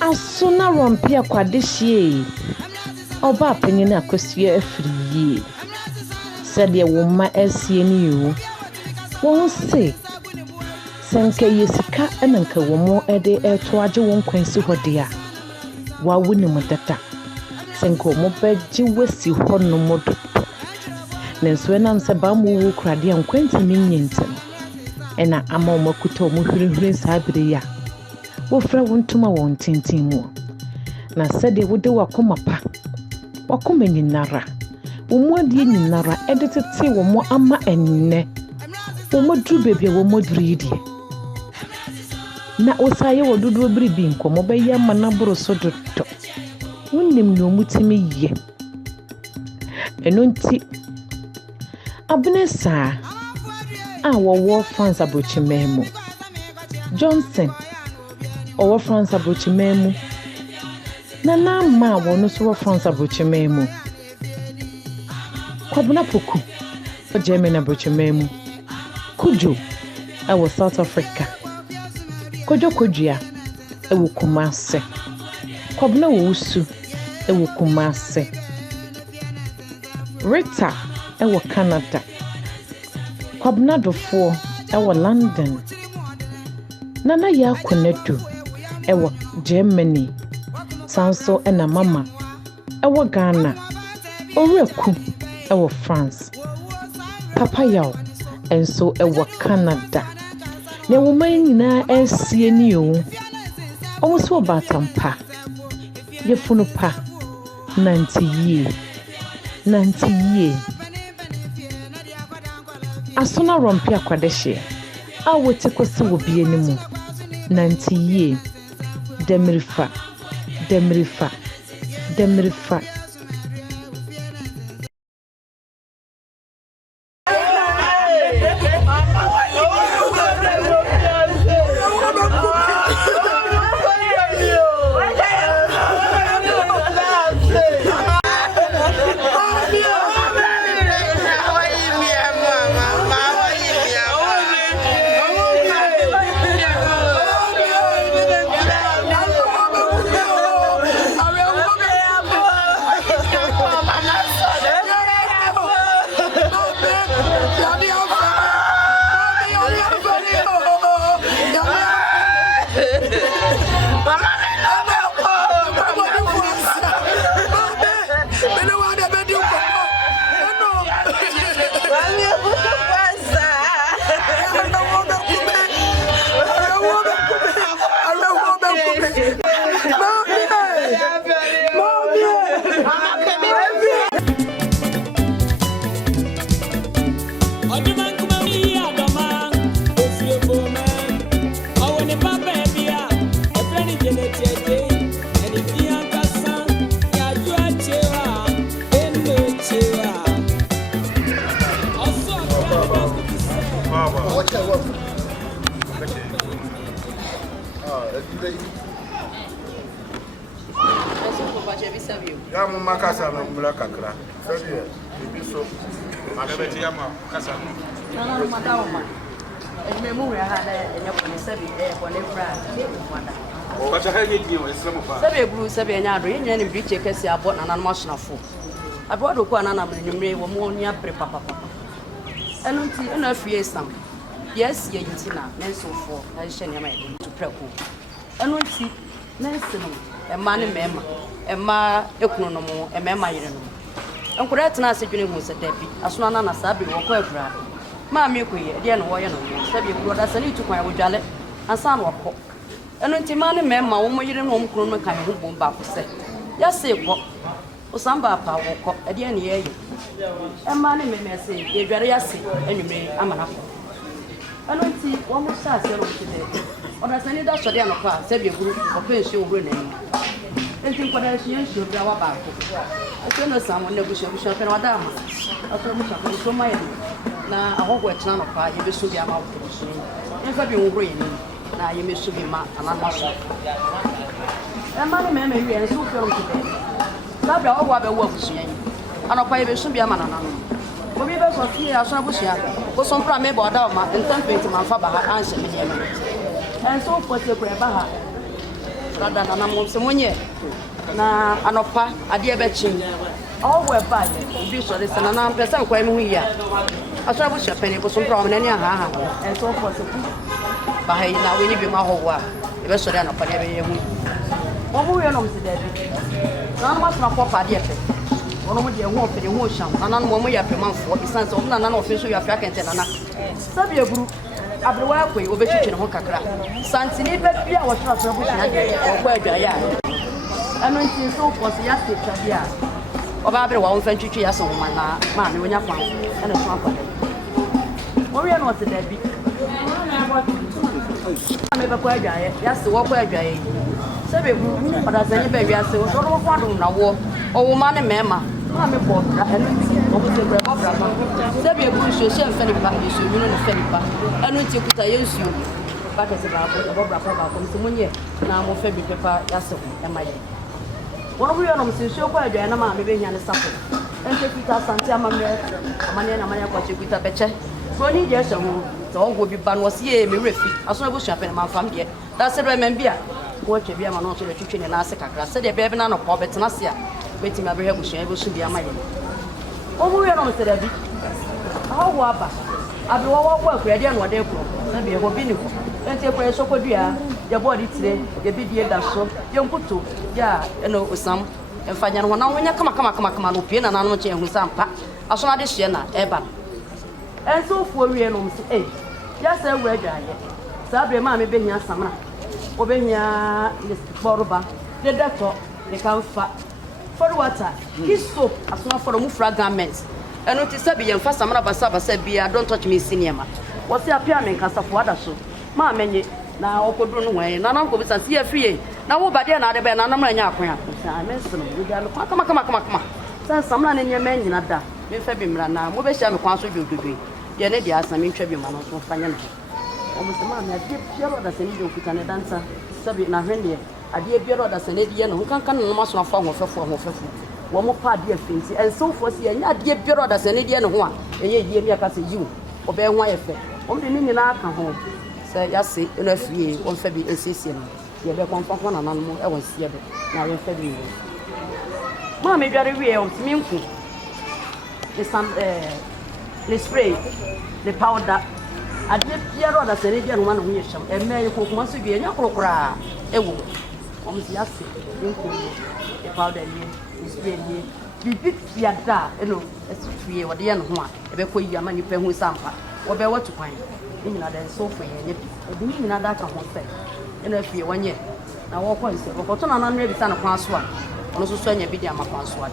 Asuna rompia kwadehye oba panyin Akosua Afriyie sede woma asie ni yo won se sanka yesika enanka womo ede eto age won kwansi hode a wawo ni modata sanka womo beji wasi hono modo nenso enam se ba mo wo krade an kwanti minyentem ena ama omakuta omo hwirihwiri sabire ya wofra wontuma won tintin mu na sede wode wakoma pa wakoma nyinara womo adie nyinara edetete womo ama enne womo dru bebia womo dridi na osaye wododo biribi nkomo be ya mana boro so dotto wonnim no mutimi ye enonti abnesa a wo France abochimemu Johnson owo France abochimemu na ma wono so wo France abochimemu kwabuna poku o Germany abochimemu kujo ewo South Africa kojo kojua ewo Kumase kwabuna wo usu ewo Kumase Rites ewo Canada kwabuna dofo ewo London nana ya konedu ewo Germany sanso ena mama ewo Ghana oreku ewo France papa yaw enso ewo Canada ne woman nyina asie ni o omuso batampa yefunu pa nantiye asona rompia kwadehye a wote kwese wo bie ni mu nantiye demrifa Ya mu makasa na mbula kakra. Sabi biso. Madabeti ya makasa. Na madama. Ejmemu ya hada enye ko sabi ko ne fra. O ba hanye di o Islam fa. Sabi bru sabi enya ado enya ni briche kesi abo na nan machine fo. Abo do ko anana menwumre wo mo nya pre papa. Enu nti ena Afriyie sam. Yes ye yitina nenso fo na hye ne ma e to preko. Enu nti nenso no emma ne mema emma ekunu no mo emma yire no enkura tena asedwene hu se dabi asona na na sabe wo kwa akura ma me koye de no wo ye no sabe ekuru da sani tu kwan wo dwale ansa na wo eno nti ma ne mema wo mo yire no mo kunu no kan ho bom ba ko se ya se ko osamba pa wo ko de ne ye yi emma ne mema se ye dware ya se enwumre amana ko eno nti wo mo sa se no kide oda sani da so de no kwa sabe ekuru ko pension wo na ni enti kwada hye hye bra wa ba ko aso no sam ne busha pe na wada ama aso busha pe so mai na ahogwa tena no pa ye beso bi ama wo so ni enfa bi ngro yi na ye meso bi ma anana so e ma ne me wi enso fe ro kide la bra wa ba wo abusu yan anopa ye beso bi ama anana no obi be so fie aso abusu yan ko so mpra me boda ma ntempeti ma fa ba ha anhye me nyema and so for se kura ba ha rada na mo se monye na anopa ade be chim all we ba bi so de sana na mpesa kwa me hu ya aso abu chapeni ko so mpra ma na ni ha and so for se ba ha na we ni bi ma ho wa e be so de anopa de be ye hu mo hu yo no mse de bi na no ma so na ko pa de fe ono mo de hu ofede hu hyan na no mo ya pemanfo isanse o na na official ya Afrika kente na sabi eguru abrewa akoi obetwetwe ne ho kakra santini be bia wo tra tra bushi na de o kwa adwa ya anu nti so for se ya se twa bia oba abrewa wo mfa twetwe ya so ho na ma me wonya kwan ene so akwa mo wi no se da bi me be kwa adwa ya se wo kwa adwa ya sabi eguru oda sanye be wi ase o so no kwa dum na wo o wo ma ne mema ma me bo bra enu o bu se bra bra ma se bi ebu so se mfa ni pa so nyino ne fa ni pa enu ti kuta yensu ba ke se ba bo bra fa ba ko se munye na mo fa bi pepa ya se e ma ye wono bu yo no se so kwa adwa na ma me be nya ne sapo ente kuta santi amamre amane na manya kwa che kuta beche so ni je se ho so go bi ba no se ye me refi aso na bu sua pe na ma fam de da se do me bia wo che bia ma no so le twetwe ne na ase kakra se de be na no po betena se a beti ma behe bushia ebo su bia ma ye omu ye no msere bi awo aba abro wo wo akura dia no de kro na bi ho bi ni ko enti ekura so kodua ye body tire ye bi die da so ye nkuto ya eno osam emfanya no na wonya kama no pie na na no che hu sampa aso na de hye na eba enso fu owie no mse ya se wura dwaye sa bre ma me behia samna obehia le sporoba de dato de kanfa for water his soap asona for mu fragments eno ti sabi ye mfa samra basa bia don't touch me sinema wosi apia me nkasa fo ada so ma menye na okoduru no hwan na nanko bisa si Afriyie na wo bade na ade be na namra nya akwan a mensono we ga kama san samra ne nyema nyina da me fa bi mra na mo be hia me kwan so dwododwe ye ne dia asami ntwa bi ma no so fanya na o mo se ma me ade piero da se ni do kuta ne dansa sabi na hwende ade biero da se ne die no kankan no ma so afa ho fefo wo mo pa ade afenti and so for se nya ade biero da se ne die no ho a enye die mi aka se yiwo obe ho ayefe o me ni nyina aka ho se ya se eno Afriyie o mfa bi esiesie no ye be konfa na nanu e won sie do na ye mfa bi ma me dware wie o timi nku the spray the powder ade biero da se ne die no ma no ho ye hyam e me ye kokuma so bi enya korokora ewo o mo ya se nku the powder ye spray ye bibi fiada eno Afriyie wo de ye no ho a e be koyi ama nipa hu sampa wo be watu kwan ni na den so for ye e bi ni na da ka ho se eno Afriyie wanye na wo kwa nse wo to na na nre bi sa na kwan so a ono so so anya bi di ama kwan so a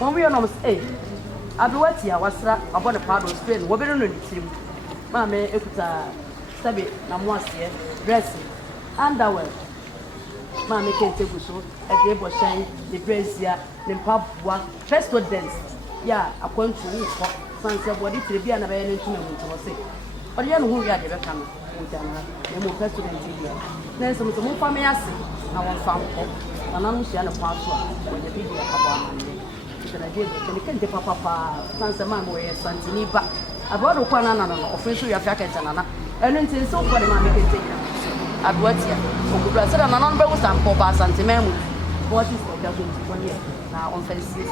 wo wi no se aduwati a wasra abone pado spray wo be no ni tirim ma me ekuta sabe na mo ase dress underwear ma me kente guso e de bo shan the brazier the papua first dance ya akwantu ni ko sanse body tire bia na be ne ntuma mu to se odi ya no hu ya de be kan mu jana e mo first dance bia na so mo fa me ase na won fa ko na na mu sia na kwa so a wo de bia abo amane tira de be kente papa sanse ma mo ye santini ba abodo kwa na official ya Afrika kente na enu ntin so for the ma me kente Adoato okubra se na nanon be wusan po ba santimemu what is the gaso nti na on fancy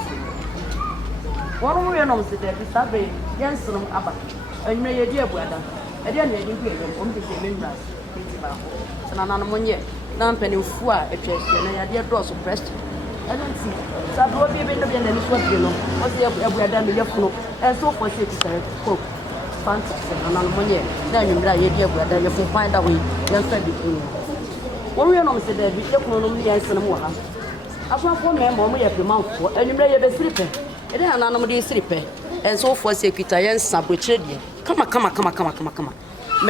wonu we no mse de bi sabe yensom aba anwuna ye di abuada e de na ye di ye o mbe se menra nti ba ho na nanon monye na mpanimfu a etwese na ya de dros pressed nti sabe obi be no be na ni so bi no o se abuada me yefunu e so for se ti ko fantastic na nanon monye na nwumra ye di abuada ye fu find away yan fa bi wonu we no mse de bi e kuno no mu yan senam wa ha afafo me mo ye pemanfo anwumra ye be siripe e de nanom de siripe en so for security yan sabotre de kama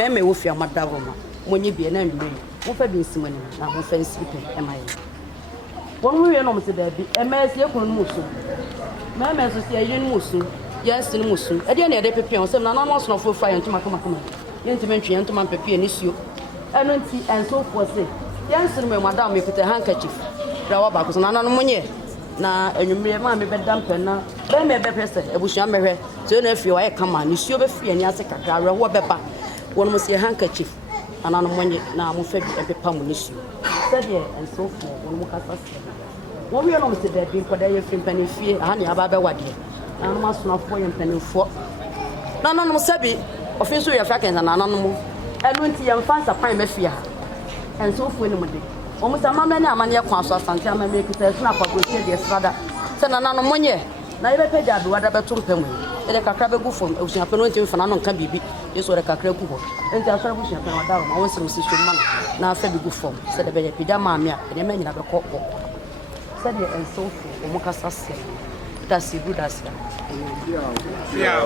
me wo fi amadawo ma monye bi na nwumra mo fa bi nsimani na mo fa siripe e ma ye wonu we no mse de bi e ma se kuno no musu me so se ye no musu yes ni musu e de na de pepe on se na nanom so no fo fa yan tuma kama yentime ntwe yentuma pepe ni suo eno nti en so for se yan sinu me madam me put a handkerchief rawa ba ko so na nanom monye na enwumre ma me bedam pena be me be press ebushia mehwe so na afie wa e kama ni suo be fie ni ase kakra we ho beba won mo se handkerchief anano monye na mo fa bi epepa mo ni suo said ye and so for won mo kasa se wo wi no mo se da bi nkoda ye fie mpani fie aha ni aba be wade na no masonafo ye mpani fo na no mo sabi ofin so ye fa kenza na no mo enu nti ye mfansa pan me fie ha and so for ni mo de omo sa mama na amane kwa so asante amame kita na kwago se de strada se na no monye na ye be peja do wada beto mpamu ele kakra be gu fom ebusia pe no nti mfa na no nka bibi yeso re kakra gu ho enti asore busia pe wada ma won se no sisho ma na afa bi gu fom se de be ye peja ma me a ene ma nyina be ko se de ensofu omo kasa se da si good as ya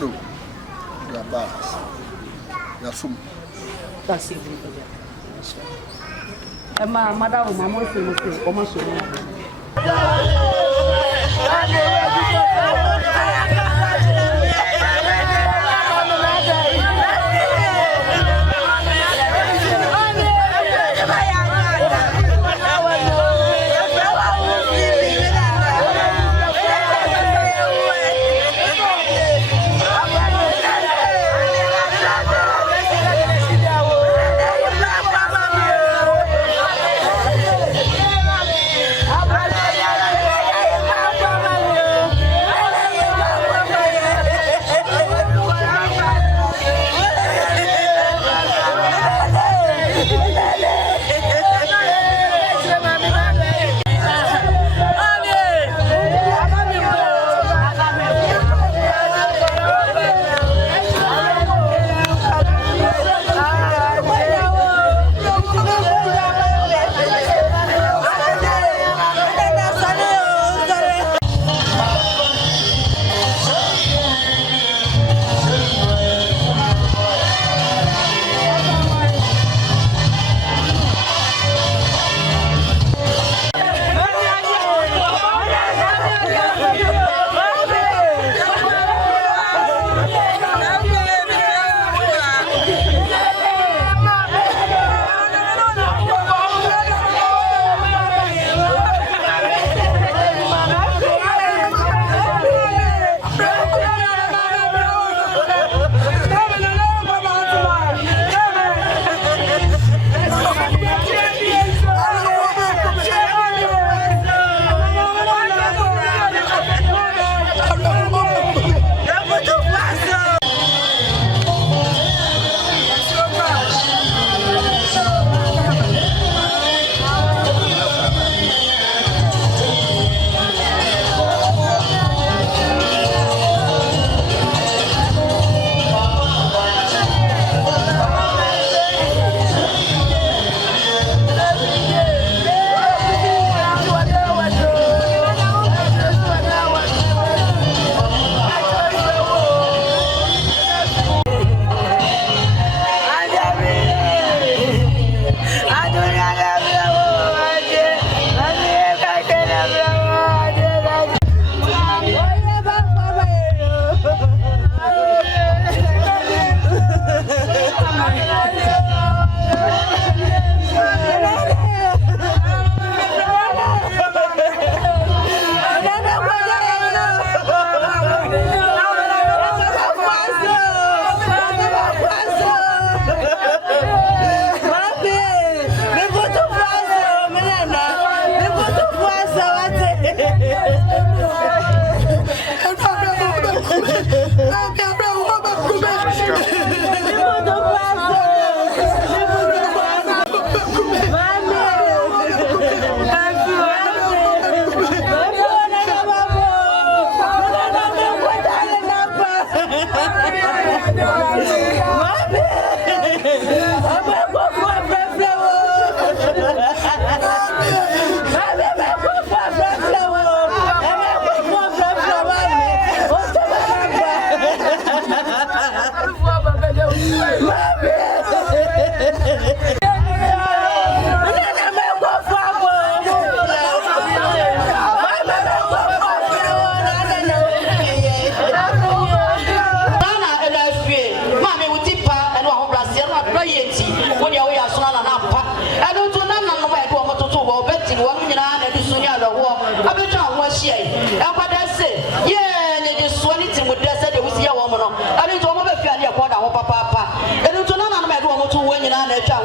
no ya bas ya sum that's it Emma madam mama se mo se como so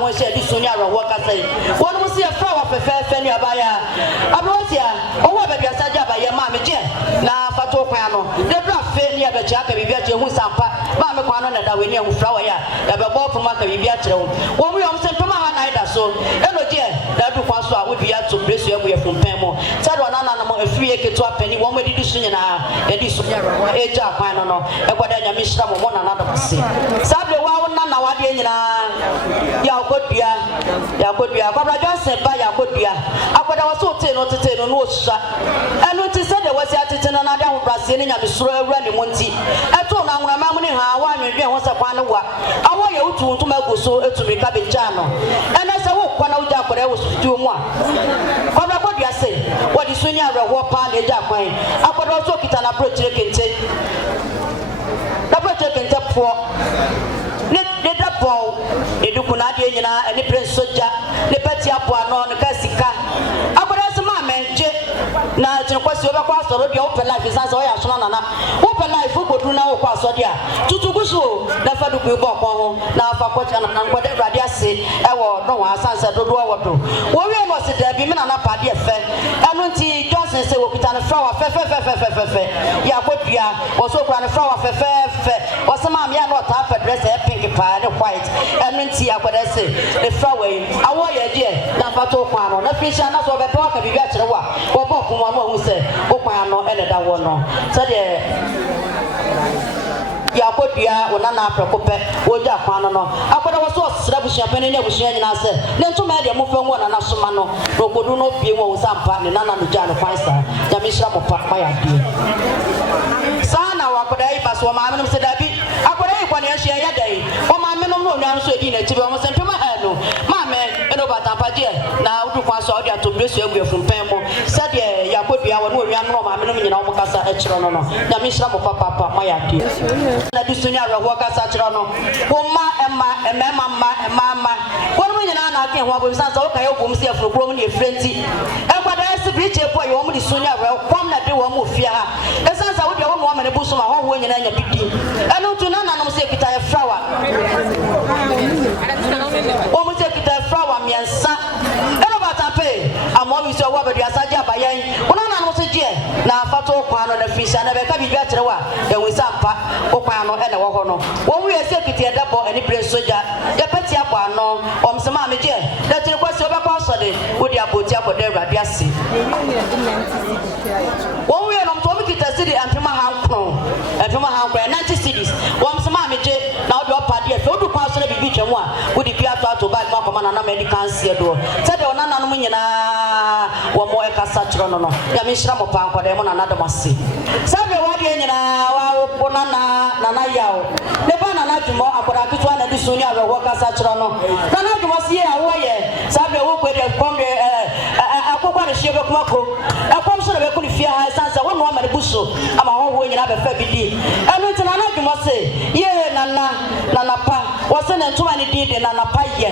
mo share di so ni arowo kasa yi won mo se e fra wa fefe ni abaya abrosia owo ba bia saja abaya ma me je na fato kwan no de bra fe ni abacha ka bibia je hu sampa ma me kwan no na da we ni hu fra wa ya da be bo poma ka bibia kire wo wo mu yom se poma ha na ida so e no je da du kwan so a wo bia to presu e mu ye fumpen mo sa do na na mo Afriyie keto apani wo mo di so nyina e di so e ja kwan no e kwada nya me hira mo na na da se sa be wa wo na wa de nyina ya kodua kwabra Johnson ba ya kodua akwada wo so tete no no osua enu ti se de wasi atete na na da ho brase ne nya me suro awura ne monti eto na nwura ma mu ne ha wa anwedwe ho se kwan no wa awo ye utu ntum agoso etumi ka be ja no ena se wo kwa na uja akwada wo studio mu a kwabra kodua se wo di so nya awerho pa na eja kwan akwada so kita na prochire kente po ne da po eduku na de nyina eni prince soja ne peti apo ano ne kasika akwada se ma menje na chinkwasi oba kwa soro de open life sansa o ya so na open life godu na o kwa so de a tutuguso na fadu ku bo ko ho na fa kwacha na nkwade urade ase e wo no wa sansa dodo wo do wo wi no se da bi me na pade efe enu nti Johnson se wo kita na flower fe ya kodua wo so kwa na flower fe wo se ma me ya no ta fa dress e pink pa ne white enu nti akwada se the flower awo ye de na fa to kwa no na fisha na so be to ka bi bi a kire wa wo bo ko no hu se wo kwa no ele da wo no so de ya kodua wona na aprekope wo ja kwa no akwada wo so sra bushia pene ne bushia nyina se ne ntoma de mo fa wo na soma no rokodu no pie wo sampa ne nana no ja no kwansa ja me hira mo pa ya die sana wa akwada yi baso ma amenu se dabi akwada yi kwa ne ahia ya dai o ma amenu no nwan so edi na tibe o mo se ntoma ha no ma me eno bata paje na udu kwa so odi atombresu agu efumpen mo se de ya kodua wo no nwan no ma amenu nyina o mo kasa e kiro no ja me hira mo pa ma ya die na dusunya awerho kasa kiro no wo ma emma wo no nyina na ake ho abo sansa wo kai obom se afrogrom ne efrenti e kwada ese briche po yo mo dusunya awerho kwam na de wo mo fia ha e sansa wo de wo mo ma ne busu ma ho nyina nya bidi enu tu na nanom se kita e flower wo mo se kita e flower miensa eno bata pe amo wi so wo ba dia saja bayan wo na nanom se die na fato kwa no na fisha na be ka bi gatre wa e wo sampa wo kwa no e na wo ho no wo wi ese kita e dabo eni prince soja ya peti abo ano om se ma me die da tiri kwasi oba kwa so de wo di aboti akoda urade ase wo wi no mto mi kita sidi ampema hankron 90 cities wo se ma me die na wo di opade e wo du kwa so na bibi twemu a wo di pia to bag ma koma na medical see do se de ona nanom nyina wo mo e kasa kiro no ya me hira mo pa akoda mo na nada mase se de wo di nyina wa wo na yawo ne ba na djumo akoda kitwa na di so ni awerho kasa kiro no na djumo sie a wo ye sabe wo ko de kom de akokwa de shebe kuma ko akom so na be ko ni fia ha sansa wo no ma de buso ama ho nyina be fa bidi enu ntina na djumo se ye nana pa wo se na ntuma ni di de nana pa ye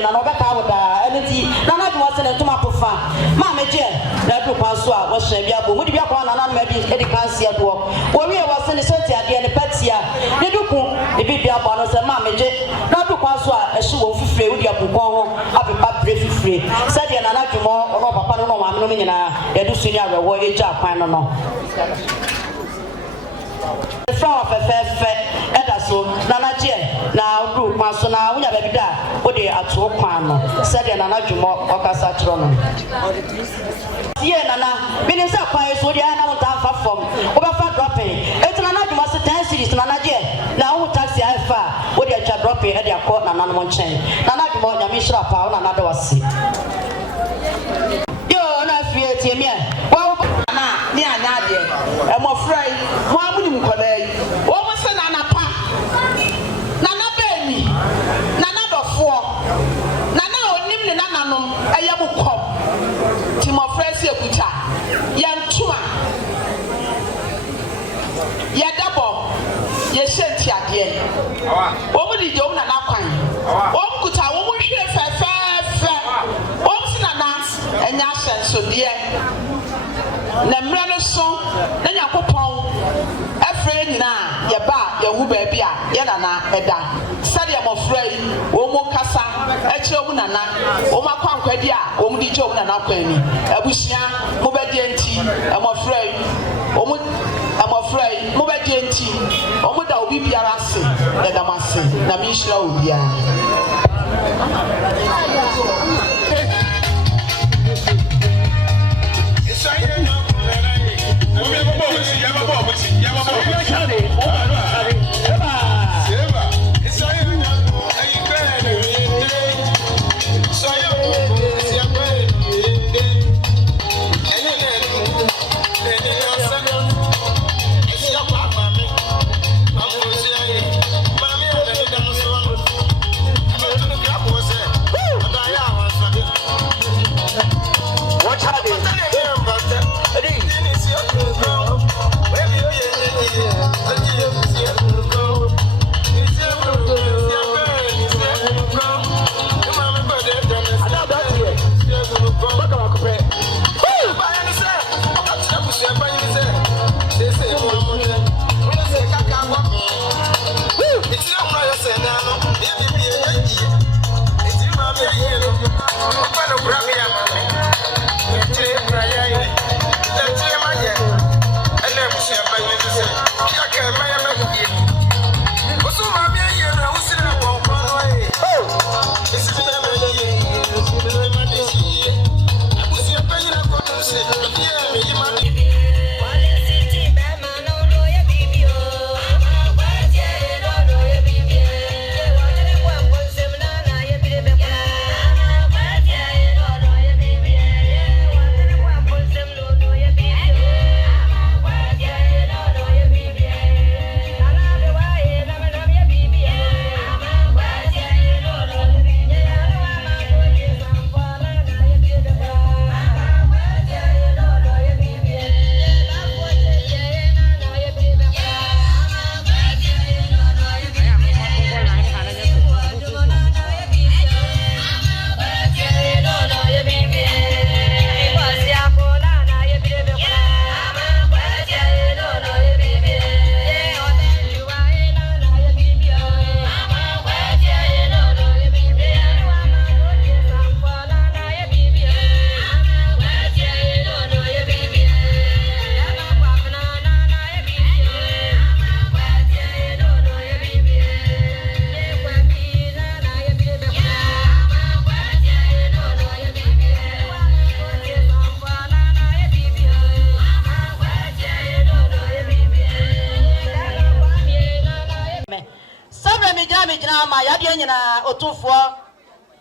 na no be ka wo da enu ti nana djumo se na ntuma pofa ma me je na du kwa so a wo hye bia bo mu di bia kwa nana ma bi e di kan se do wo wi e wo se ni so ti ade ne patia ne duku e bi bia bo no se ma me je na du kwa so a ehye wo fifre wo di abukon ho apepa bre fifre se de nana djumo ono papa no ma me no nyina e du su ni awerho e ja kwan no flower fefe eda so nana je na du kwa so na wunya ba bida wo de ato kwan no se de nana djumo okasa kiro no ye nana bini se kwan so de na won ta fa form wo ba fa dropping etina na djumo se 10 cities nana je na wo taxi alfa wo de cha dropping e de akọ nana no nchen nana djumo nya mi hira pa wo nana da wasi yo na Afriyie tie me wa na ni anya de e mo frai mo amuni mu kolai wo mo se nana pa nana bemi nana dofo nana onim ne nana nom eye mu kom ti mo frai se ekuta ya ntuma ya dabo ye shenti ade wo mo di jom nana kwan wo mo kuta wo mo hwe fefe wo mo se nana enya senso de na mra no so na yakopon Afriyie nyina ye ba ye hu ba bia ye nana eda Sadia Mofrey, Omo Kasa, Echo Nana, Oma Quanquedia, Omdi Joe Nana Queni, Abusia, Mobadienti, I'm afraid, I'm afraid, Mobadienti, Omoda will be Piarasi, and Amasi, Namisha Ubia.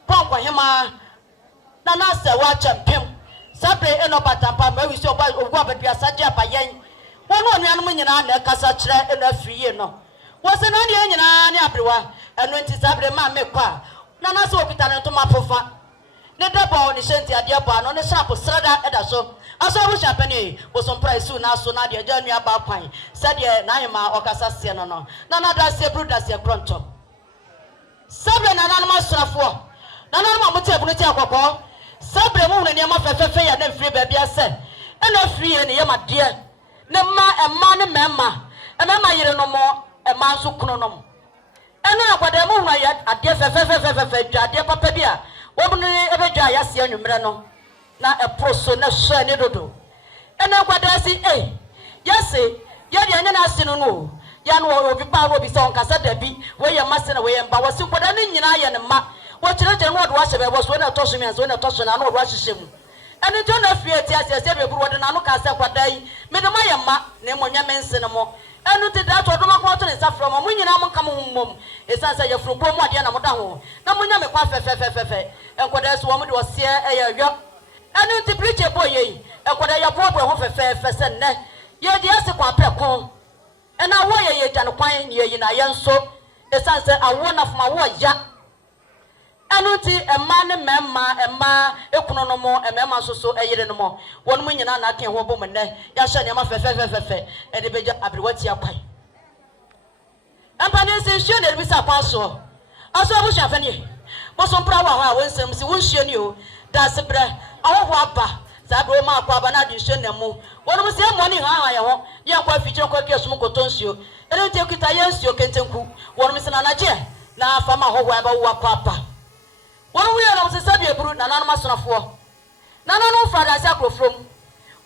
Papa Hema Nana se watch and pim. Sabre eno patampa me we so ba ogwa ba bia saje abayen. Wono onu anu nyina na kasa kire eno Afriyie no. Wo se na de nyina ne abrewa eno nti sabre ma me kwa. Nana se okita ne ntoma fofa. Ne dabo ni shenti ade bo ano ne sharp srada eda so. Aso wo shapani wo so price na so na de janu aba kwan. Sabe na hema okasa se no no. Nana da se bruda se kronto. Sabre nana no masrafo. Nana no mo te bunu ti akoko. Sabre mu ne ma fefefe ya na mfiri ba bia se. Ena Afriyie ne yema de. Ne ma ne mema. Emema yire no mo ema nso kuno no mo. Ena akwada mu hwa ya ade fefefe dwade papa bia. Wo bunu ebedwa ya se anwumre no. Na eproso na hwa ne dodo. Ena akwada si yase ya de anya na ase no no. Ya no obi pa obi se onkasa dabi we ye mase na we ye mba wose kwada ne nyina ye ne ma wo kyerege no do ahye be so na toso mi so na toso na no do ahye mu ene jo na Afriyie ti ase be buru wode na no ka se kwada yi me de ma ye ma na mo nya mense ne mo enu ti da to do ma ko to ne safro mo nyina mo kam mom esanse ye furu ko mo ade na mo da ho na mo nya me kwa fe enkwada so wo mo de ose ye hwo enu ti preacher boy yi enkwada ye bo ho fe se ne ye di ase kwa pekon ena wo ye gyan kwan ne ye na ye nso esanse awo na fuma wo ya enu ti emma ne memma emma ekuno no mo emma so eyire no mo wonu mu nyina na ken ho bo mo ne ya hye ne ma fe e de beja abrewati akwan empane se hye ne bi sa paso aso bu hye afani bo so mpra wa ho a wonsem si wo hye ni o da se bre awo ho aba za bro ma akwa ba na de hye ne mu wonu mu se mo ni ha ye ho ye kwa fikyire kwa kesum kotonsuo ene te kuta ye nsuo kentenku wonu mi se na naje na fama ho wa ba wa papa won wi na se sabi eburu na nanu masonafo na nanu frada sia krofrom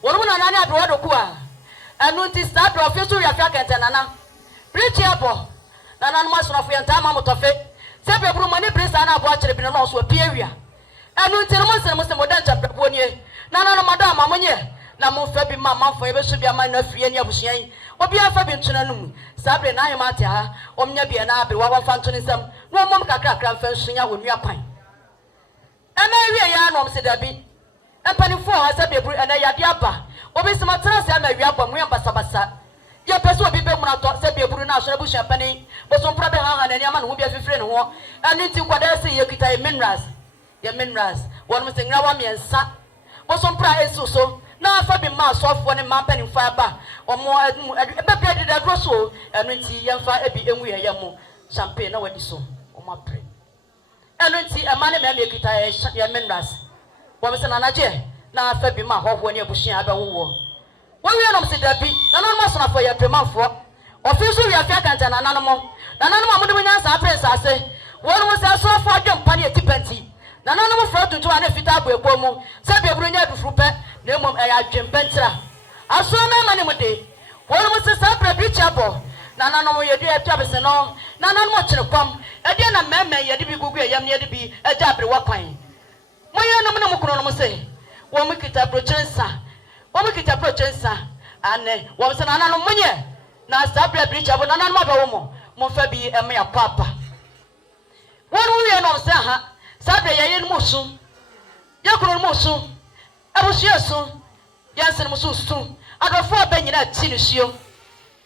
won na nani Adoato ku a anu nti start office wi afia kente nana preach abo na nanu masonafo yenta ma motofe sabi eburu mani prisa na abo a kire bi na so pie wi a anu nti no se mo dan chaprapo nie na nanu madam amonye na mo fa bi mama fo ebe so bi ama na Afriyie ni abusuan obi afa bi ntuna num sabre na ayema ate ha omnya bi na abre wa fa ntuni sam no mom kakra mfa nsunya wonua kwan ena wie ya no mse dabi empanifo ha sabe ebru ena yade aba obi smatra se ama wi aba mu ambasabasa ye pese obi be mu na to sabe ebru na asore busuan pani bo so mpra be ha na niam na ho bi afifire ne ho eni ti kwada se ye kita minerals won mse ngra wa miensa bo so mpra esuso na fa bi ma sofo ne ma pani fa ba omo ebe bia de da so enu nti yemfa ebi enwu ye mu champagne na wadi so omo apre enu nti amane me ekita ye minerals wo mse na naje na fa bi ma hoho ne abusuan aba wo wo wi no mse dabi na no maso na fo ye premanfo ofisu wi afia kanta na nanom amode munya sa apre sa ase wo no mse sofo adwempa ne etipanti na nanom fro tuntu ana fita abo ebo mu se be buru nya dufru pe na mom ya dwempentra aso na mane mu de wonu mo se sa preach abo na nanom ye de atwabese no na nanom kire kwam e de na meme ye de bi gugu yam ne de bi aja abre wakwan mo ye no mo kuro no mo se wo mo kita prochensa ane wo se na nanom munye na sa preach abo na nanom aba wo mo fa bi em ya papa wonu ye no se ha sabe ye no musu ye kuro no musu abusuasu yansen musu adofo abanyina tinusuo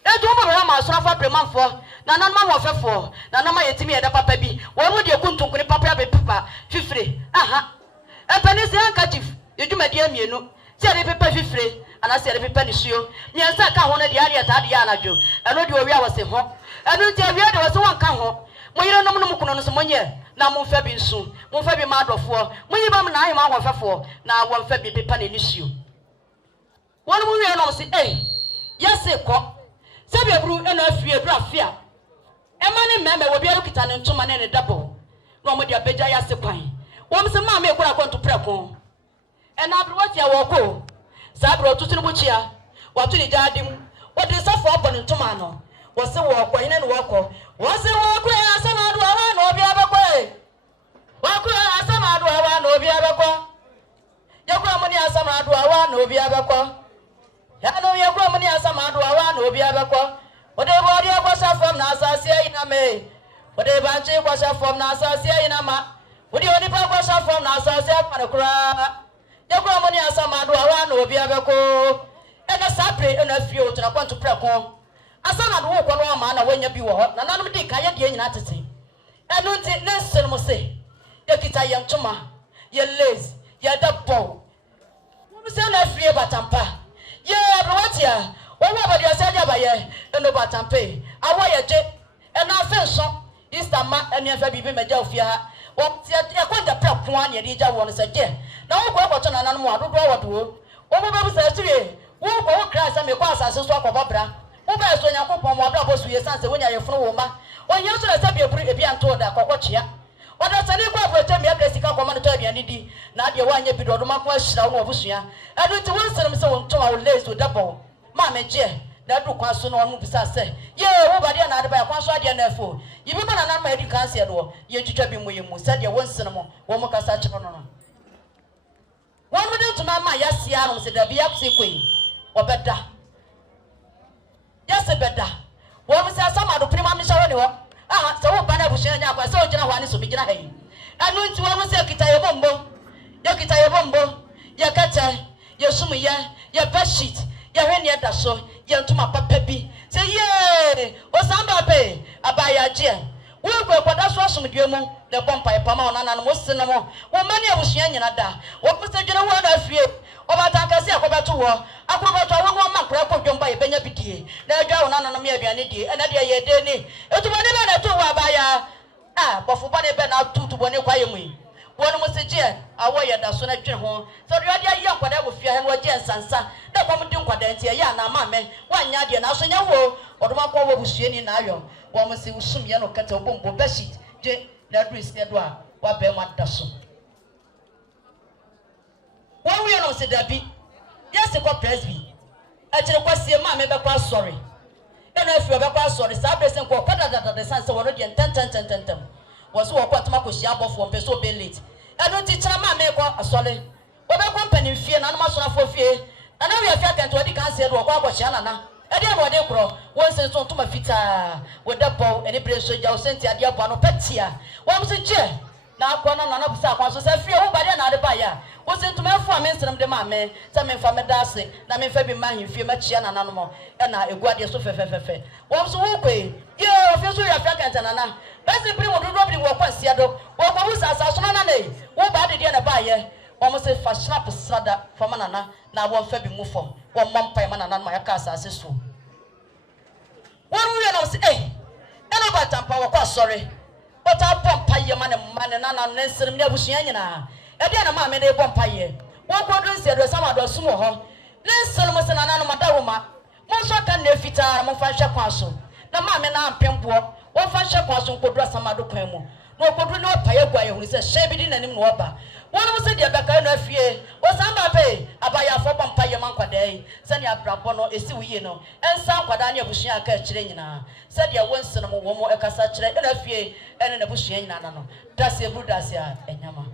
edu mo bera ma asora fa premanfo na nanma mo fefo na nanma yetimi yeda papa bi wonu de kuntunkuni papa ya be papa fifire aha epani se anka chief edumadi amienu se de papa fifire ana se de papa nisuo miensa ka ho na de ari ata de ya anajo eno de owi awose ho eno nti awi de wose won ka ho mo yire nom no mukuno no so monye na mo fa bi nsu mo fa bi ma adofo mo yibam na ayi ma ho fefo na wo fa bi papa na nisuo wonu mu wi no se yese ko se bi ebru ena Afriyie ebru afia emane meme wo bi arukita ne ntoma ne dabo no mo de abeja yase kwan wo mse ma me ekura konto preko ena abru wati ya wo ko sa abru otutu no chia watu ni jadim wo de safo abo ne ntoma no wo se wo ko hine no wo ko wo se wo ko ya sama adu awa no obi abekwa wo ko ya sama adu awa no obi abekwa yakwa mo ni asama adu awa no obi abekwa ya no yakwa mo ni asama adu awa no obi abekwa ode body akwasha form na asase ina me ode banche kwasha form na asase ina ma ode oni pa kwasha form na asase apanekura yakwa mo ni asama adu awa no obi abekwa ena sapre ena Afriyie otura kwanto preko asana do wo no ama na wanya bi wo ho na nanom de kan ye de nyina tete enu nti nesen mo se yakita ye ntoma ye lace ye dabo wo se na Afriyie batampa ye abrowatia wo abadi asaje abaye eno batampe awo ye je ena afenso Easter ma enu afa bibi meja ofia ha wo ti e kwanja preko an ye de ja wo no se je na wo ko to na nanom adodo awodo wo mo ba bu sa tire wo ko Christ am ko asase so akobabra wo ba so Nyankopon mo abra bosu ye sanse wonya ye funu wo ma onye so na sabi eburu ebi anto da kokochia oda sani ko abrote me abra sika ko ma no to aduane di na de wa anya bi do ma ko ahira wo obusua adu ti won senem se won to wa lazy dabo ma me je na du kwa so no onu bisa se ye wo ba de na ade ba kwa so ade na afo yibi ma na ma edi kan se do ye twitwa bi mo ye mu se de won senem wo mo kasa chiro no no won mo de to ma ya sia no se da bi ya se kwen obeda yase beda wo mo se asama do prima mi shawo ni ho aha se wo ba na bushia nya kwa se o gina ho ani so bi gina hayi anu nti wo mo se kita ye bombo ye kata ye sumu ye bedsheet ye hwe ne da so ye ntuma papa bi se ye o samba pe abaya je wo ko kwada so asomdue mu de bompa e pama ona na mo se no mo wo mani abushia nyina da wo mo se gina ho na Afriyie obatanka se akobeto wo akrobeto wo no makra ko dwomba ye benya bidie na adwa wo na no me aduane die na de ye de ni etubone be na to wo abaya bofo bane be na tutu bone kwa ye mu wonu mo se je awo ye da so na dwe ho so de ade ye nkwada wo fia he no je nsansa de kom de nkwada ntie ye na ma me wanya de na so nya wo odoma ko wo busue ni na ayo wo mo se usum ye no kata obombo beshit je na Rites ne do a wa be ma da so one we no se dabi yes ko presby a kire kwasie ma me be kwa sorry e na afi obekwa sorry sa blessing ko kada da san se wono de enten wo so wo kwatuma ko hia abofo mpe so be late e no ti kira ma me ko asole obekwa mpani fie na no masona fo fie na na we afia kento odi kan se do ko akohia nana e de no de kro won se so to ma fita we da bow eni bre so ja o senti ade abo no petia wo mo se je na akwa na na busa akwa so se fie wo ba de na ade ba ya wo se ntuma fu ame nsrem de ma me se me fa me dase na me fa bi ma himfie ma chia na na no mo e na eguade so fefefefe wo so wo kwe ye ofie so ya afia kento na na besi bri mo do bi wo kwa sia do wo kwa hu sa so na nei wo ba de na ba ye wo mo se fa sharp sada fa manana na wo fa bi mu fo wo mompa manana no ya ka asase so wo ru ye na se eh ena ba tampa wo kwa sorry wo ta pompa ye mane na na nsirem ne abusua nyina e de na ma me ne pompa ye wo ko do nsia do sama do sumo ho nsirem se na na no madaroma mo so ka na fita mo fa hwe kwa so na ma me na ampembo wo fa hwe kwa so nkodu sama do kwan mu no kodu no paye gwa ye hu se hye bi di nanim no oba wonu mo se de beka no afie wo samba pe abaya fo pompa ye man kwadai se ne abrabo no esi wiye no ensa kwada ne abusua aka kire nyina se de wonsene mo wo mo ekasa kire na afie ene na abusua nyina na no dase bu dase a enyama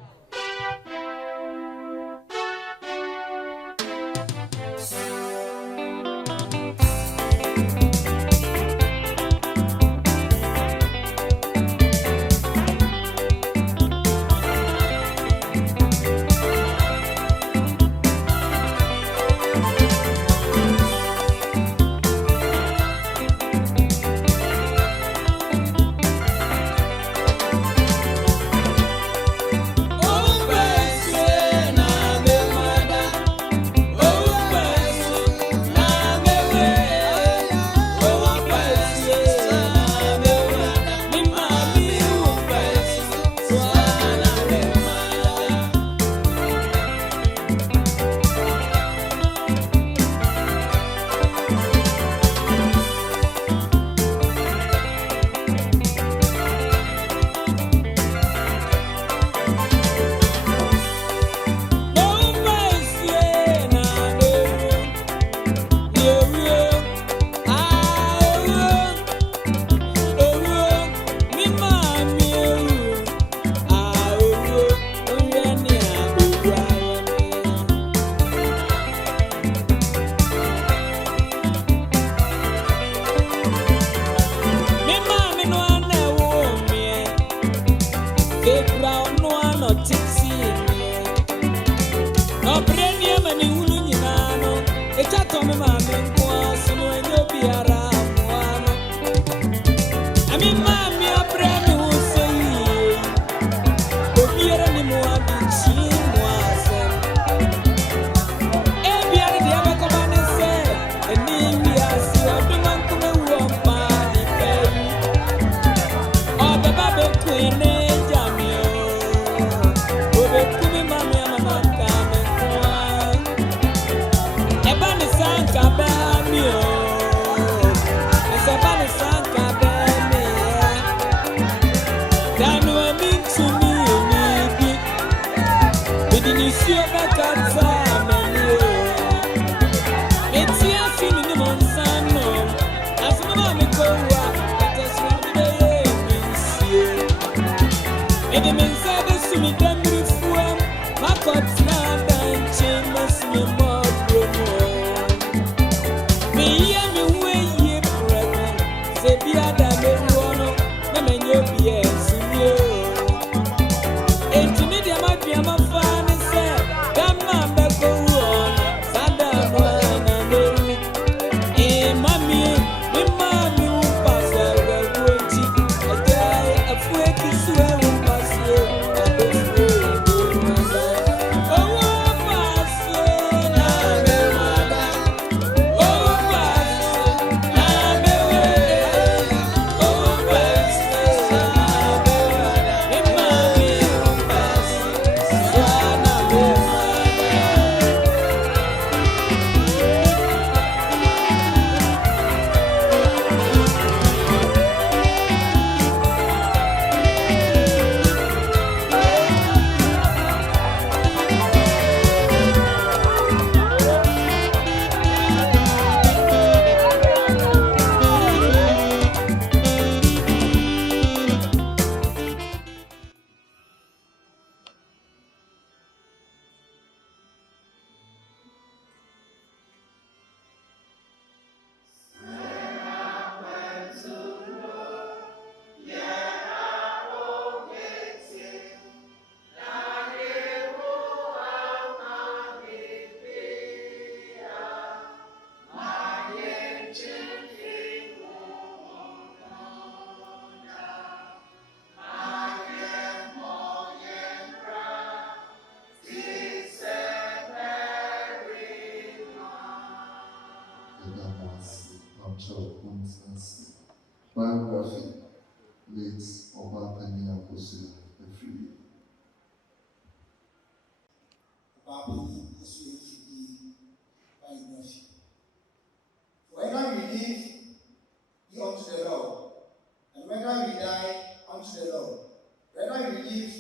whether you live,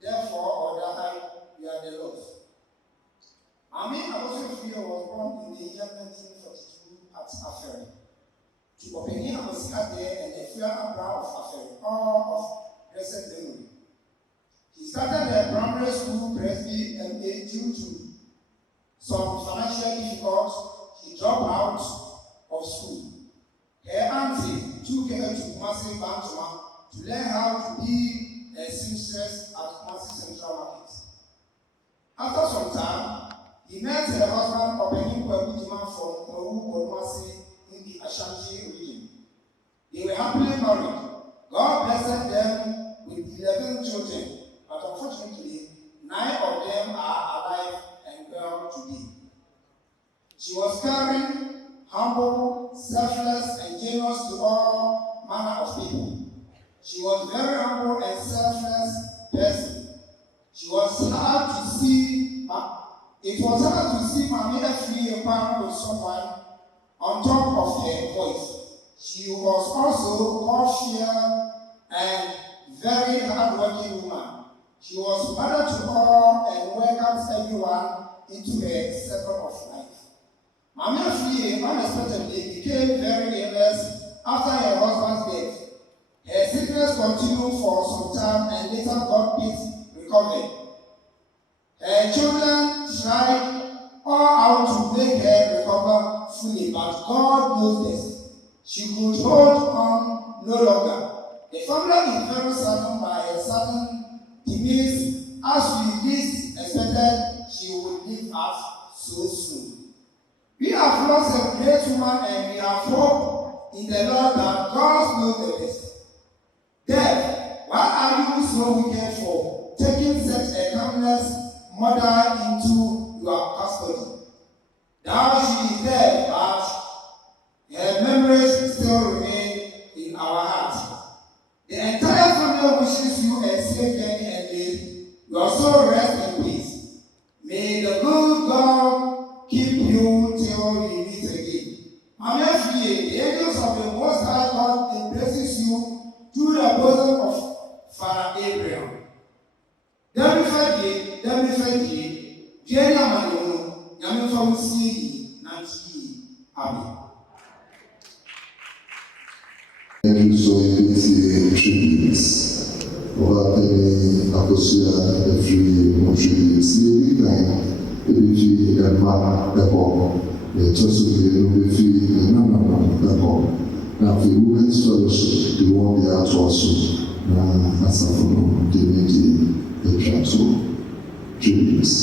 therefore, or die, you are the Lord's. Afriyie was born in the year 1942 at Afriyie to Openi Akosua and the Afriyie Brown of Afriyie, all of blessed memory. He started the primary school presby MA due to some financial difficulties. He dropped out of school. Her auntie took her to Kumasi Bantama to learn how to be a seamstress at Kumasi Central Market. After some time, he met her husband Openi Kwabujima from Kumasi in the Ashanti region. They were happily married. God blessed them with 11 children, but unfortunately, 9 of them are alive and well today. She was caring, humble, selfless, and generous to all manner of people. She was very humble and selfless person. It was hard to see Mami Afriyie with someone on top of her voice. She was also God-fearing and very hard-working woman. She was mother to all and welcomes everyone into her circle of life. Mami Afriyie unexpectedly became very illness after her husband's death. Her sickness continued for some time and later God recovered. Her children tried all out to make her recover fully, but God knows this. She could hold on no longer. The family is very saddened by her sudden demise, as we least expected she would leave us so soon. We have lost a great woman and we have hope in the Lord that God knows the best. Death, why are you so wicked for taking such a harmless mother into your custody? Now she is dead, but her memories still remain in our hearts. The entire family wishes you a safe journey and may your soul rest in peace. May the good God keep you till we meet again. Mami Afriyie, the angels of the Most High God embraces you through the bosom of Father Abraham. Thank you so much, Rites. Akosua, Afriyie, Rites. Now, the Women's Fellowship, the one they are to also, as a follow, they made the transfer. Rites.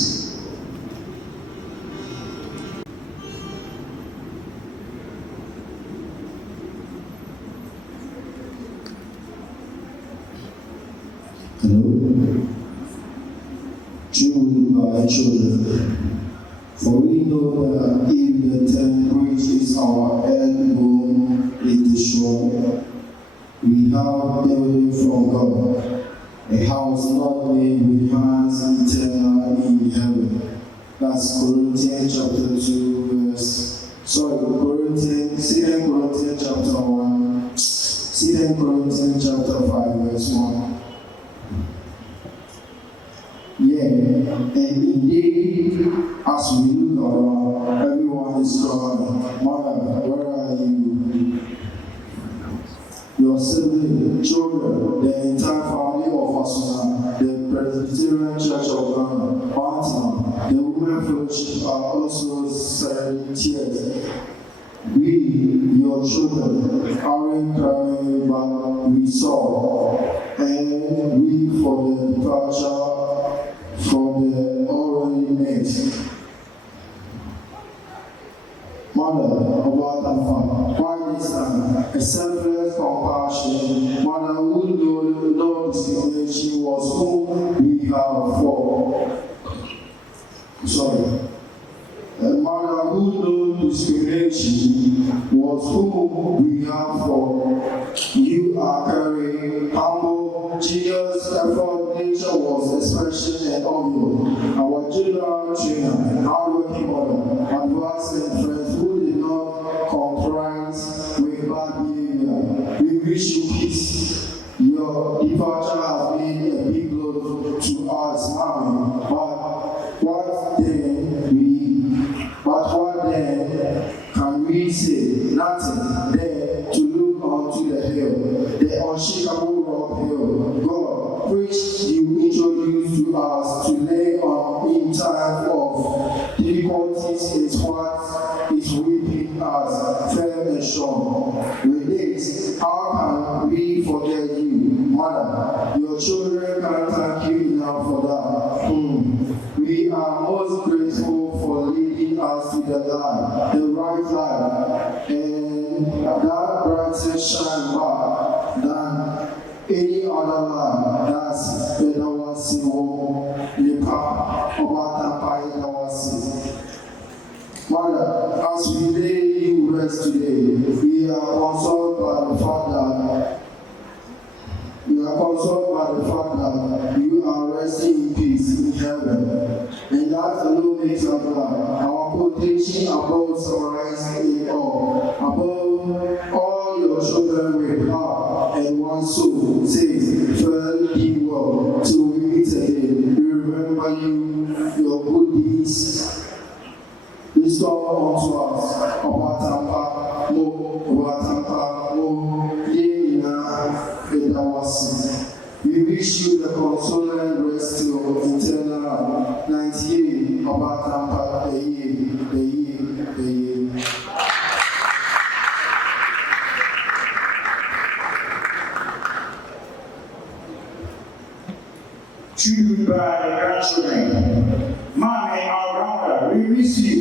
Hello. Children, my children, for we know that if the tent which is our elbow is destroyed, we have building from God, a house not made with hands eternal in heaven. That's Corinthians chapter 2 verse. Corinthians chapter 1. 2 Corinthians chapter 5 verse 1. Yeah, and indeed, as we look around, everyone is gone. Mother, where are you? Your sibling, children, the entire family of Akosua, the Presbyterian Church of Ghana, Bantam, the Women Fellowship are also sending tears. We, your children, aren't crying, but we saw, and we for the departure from the already made. Mother, about that father, why this time? A selfless compassion, mother who knew no discrimination was whom we have for. A mother who knew discrimination was whom we have for. You are carrying humble, genius, effort, nature was expression and obvious. Our general trainer, hardworking mother, advice and friends who did not compromise with bad behavior. We wish you peace. Your departure has been which you introduced to us to lay on in time of difficulties is what is weeping us firm and strong. With this, how can we forget you, Mother? Your children can't thank you enough for that. We are most grateful for leading us to the light, the right life, and that brighter shine back than any other life. That's better was Mother, as we lay you rest today, we are consoled by the fact that you are resting in peace in heaven, and that alone makes us glad. Our quotation above summarizing it all, above all your children with heart and one soul, says, "Fare thee well, till we meet again. We remember you, your good deeds. Restore unto us, Obatampa, we wish you the consoling rest till eternal 98, Obatampa, the year. Tribute by the grandchildren. Mommy, our grandmother, we miss you.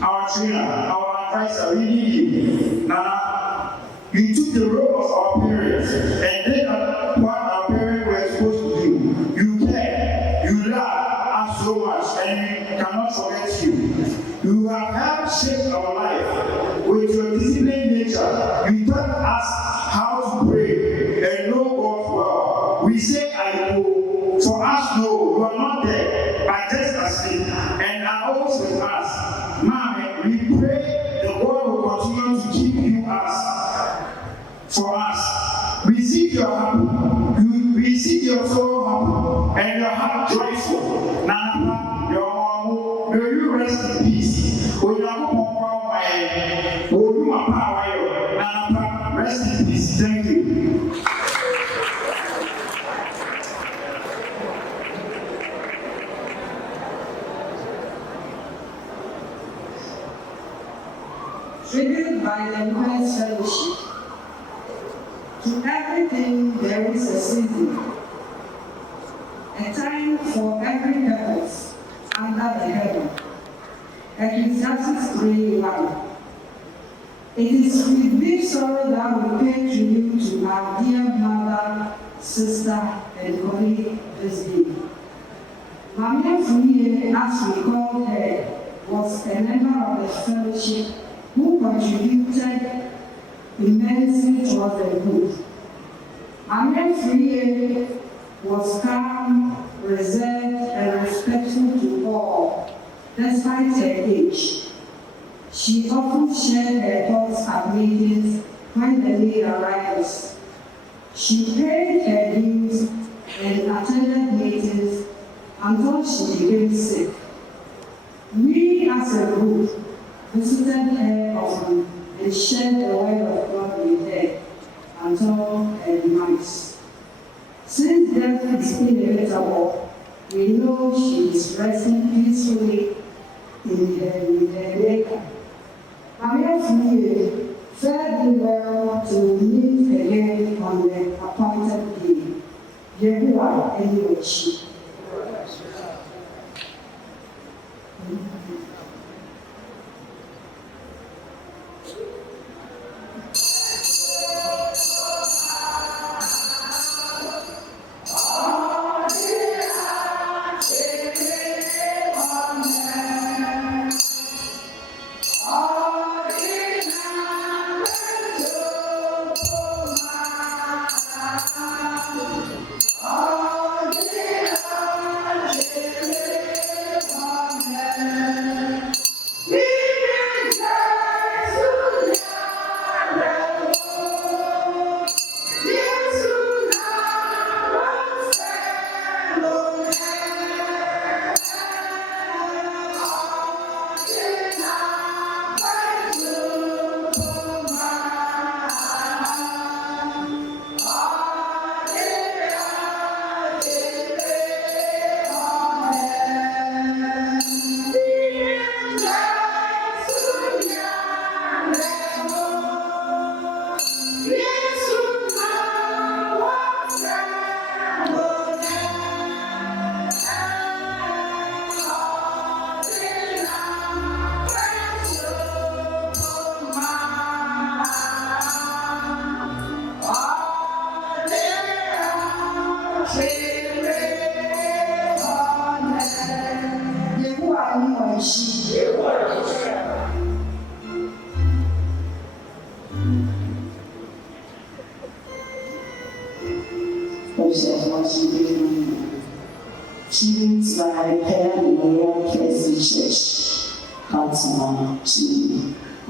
Our trainer, our advisor, we need you. Nana, you took the role of our parents and did what our parents were supposed to do. You care, you love us so much, and we cannot forget you. You have helped shape our life with your disciplined nature. You taught us how to pray and know God's will. We say, I go. For us, no, you are not there, but just asleep, and are always with us. Mommy, we pray the God will continue to keep you for us. Receive your happy, you receive your soul happy, and your heart joyful. Nana, your mom, may you rest in peace. When you are Nana, rest in peace. Thank you. Tribute by the Christ Fellowship. To everything there is a season, a time for every purpose under the heaven. Ecclesiastes 3:1. It is with deep sorrow that we pay tribute to our dear mother, sister, and colleague this day. Afriyie, as we call her, was a member of the fellowship who contributed immensely towards the good. Afriyie was calm, reserved, and respectful to all, despite her age. She often shared her thoughts at meetings when the need arises. She paid her dues and attended meetings until she became sick. We as a group visited her often and shared the word of God with her until her demise. Since death is inevitable, we know she is resting peacefully with her Maker. Afriyie fared thee well to meet again on the appointed day. Yehovah Eliwachi. Students by Prayer Memorial Christian Church, Adumanu to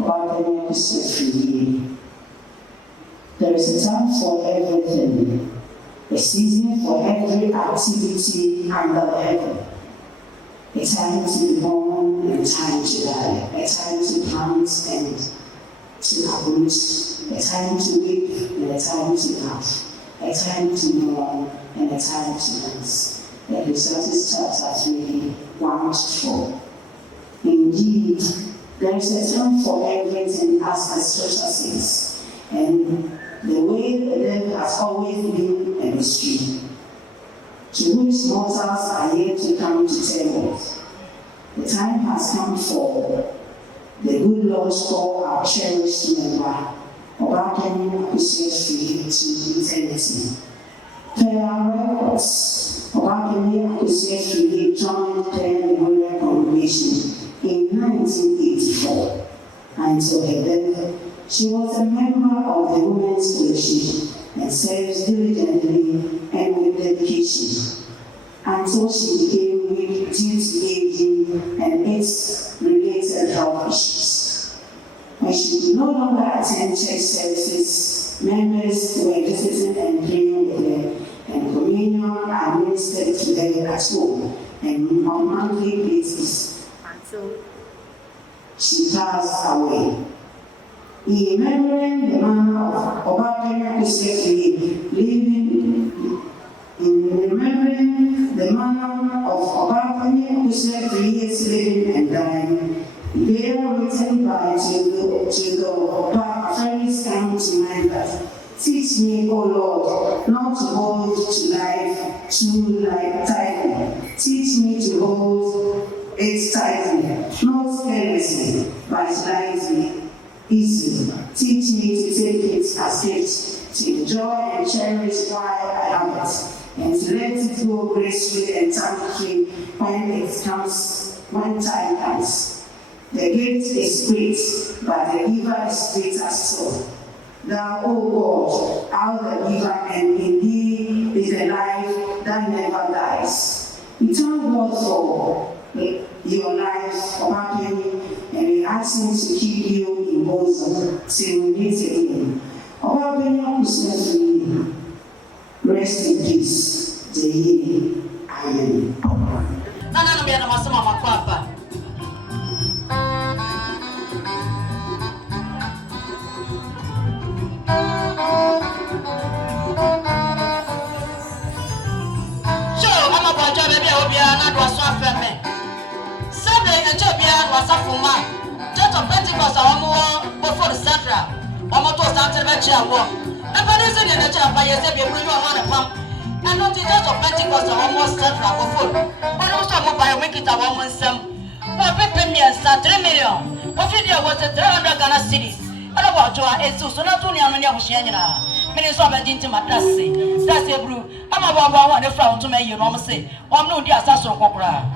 Afriyie. There is a time for everything, a season for every activity under the heaven. A time to be born and a time to die, a time to plant and to uproot, a time to weep and a time to laugh, a time to mourn and a time to dance. Ecclesiastes chapter 3, 1-4. Indeed, there is a time for everything, as the scripture says, and the way the devil has always been a mystery, to which mortals are yet to come to terms. The time has come for the good Lord to call our cherished member, Akosua to eternity. Per our records, Akosua joined Prayer Memorial Congregation in 1984. Until her death, she was a member of the Women's Fellowship and served diligently and with dedication until she became weak due to aging and its related health issues. When she could no longer attend church services, members were visiting and praying with her, and communion administered to her at home and on a monthly basis until she passed away. In remembering the man of Akosua living and dying, they are written by to the Afriyie come to mind that teach me, O Lord, not to hold to life too tightly. Teach me to hold it tightly, not carelessly, but lightly, easily. Teach me to take it as gift, to enjoy and cherish while I have it, and to let it go gracefully and thankfully when time comes. The gift is great, but the giver is greater still. Thou, O God, art the giver, and in thee is a life that never dies. We thank God for your life, Akosua, and we ask him to keep you in bosom till we meet again. Akosua, rest in peace. Amen. Before the Central, almost started by Chiawa. And for this in the Chiawa, yes, if you bring your one pump, and not just of Pentecost almost Central before. But also by making a woman some. Well, 50 million, 3 million. What if there was a 300 Ghana cities? And about to our Jesus, so not only on your Oceania. Minister of Agenti Matrasi, that's a brew. I'm about one if I want to make you normal say, or no, dear Sasso Copra.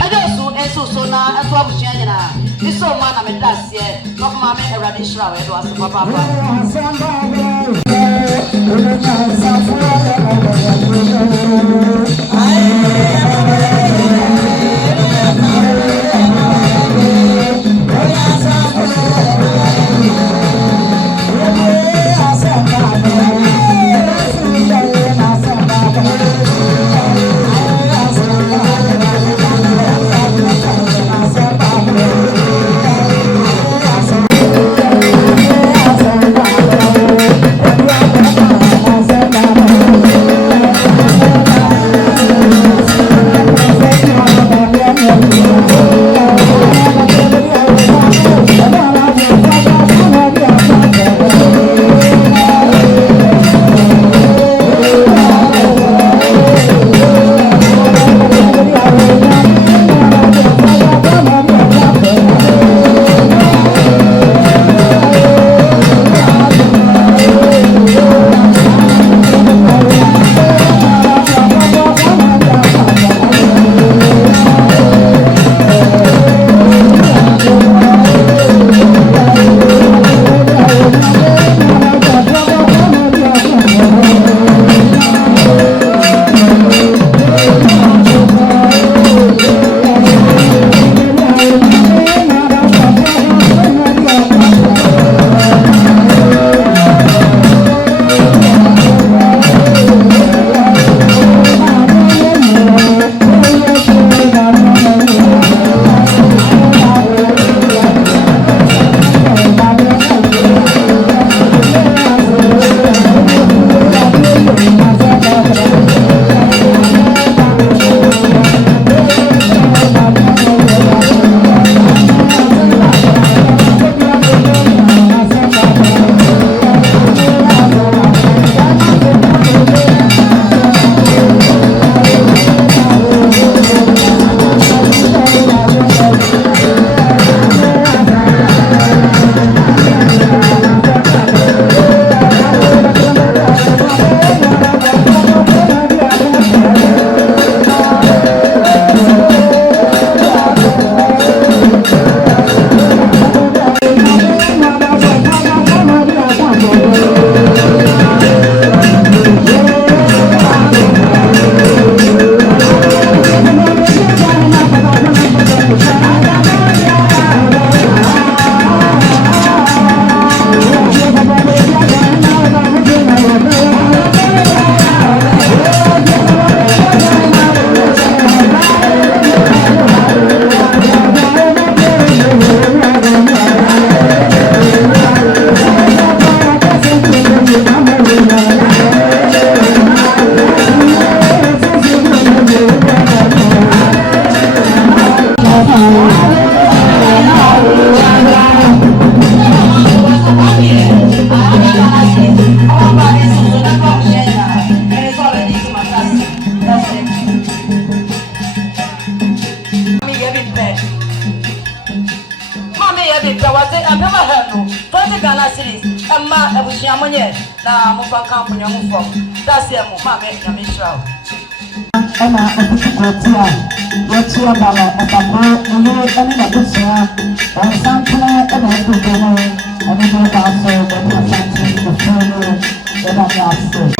I just so now, as well as Jana. This old man, I'm a last year, not mammy, a radish row, it was Papa. Thank you. series. Ma ebusiamonye na mo fa kan kunyamufo. That's it mo ma me nyamishra. Emma Okutia, Watia Baba, Papa, and you were coming up with Sarah, and something and I put them on, and you were also the something the phone that I asked.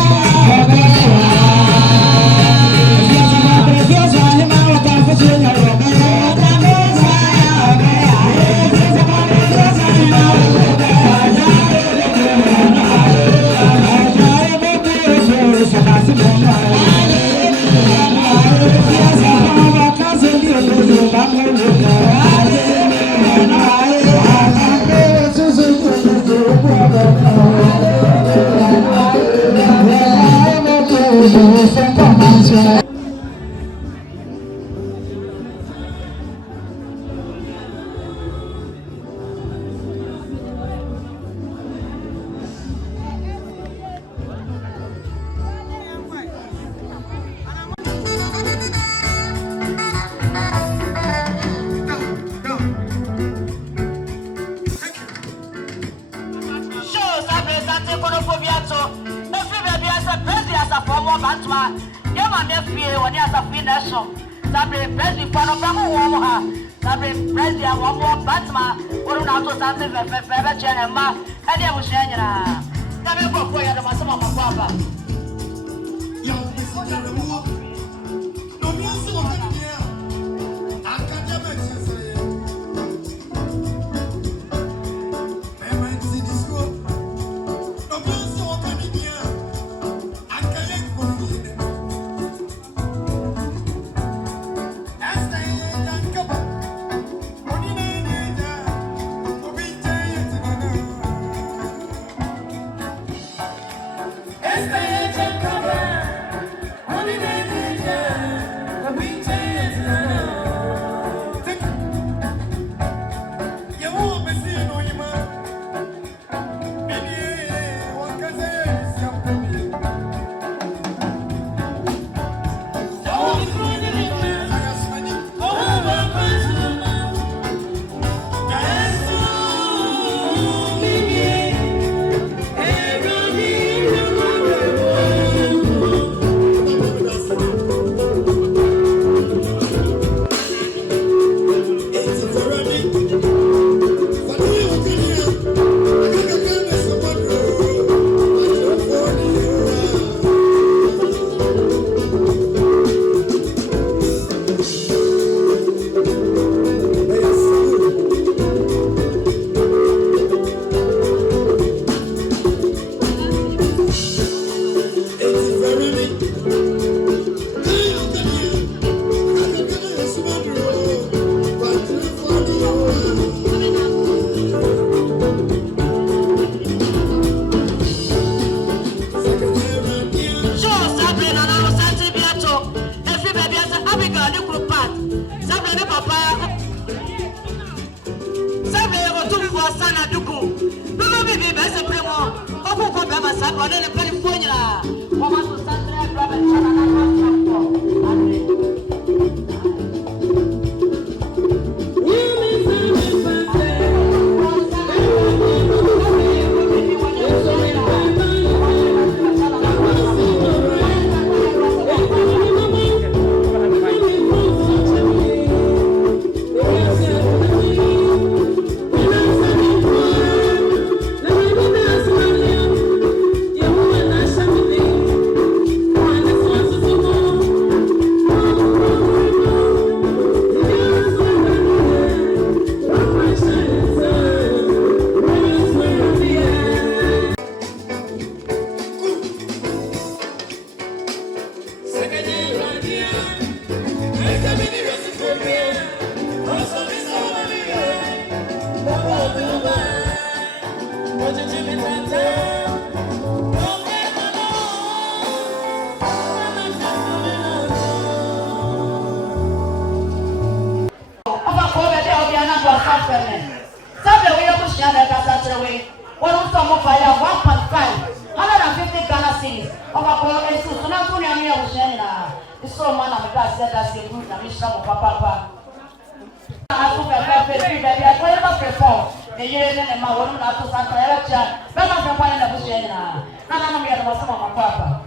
The year and my woman after Santa Electra, but I'm not finding a bush. None of me was some of my papa.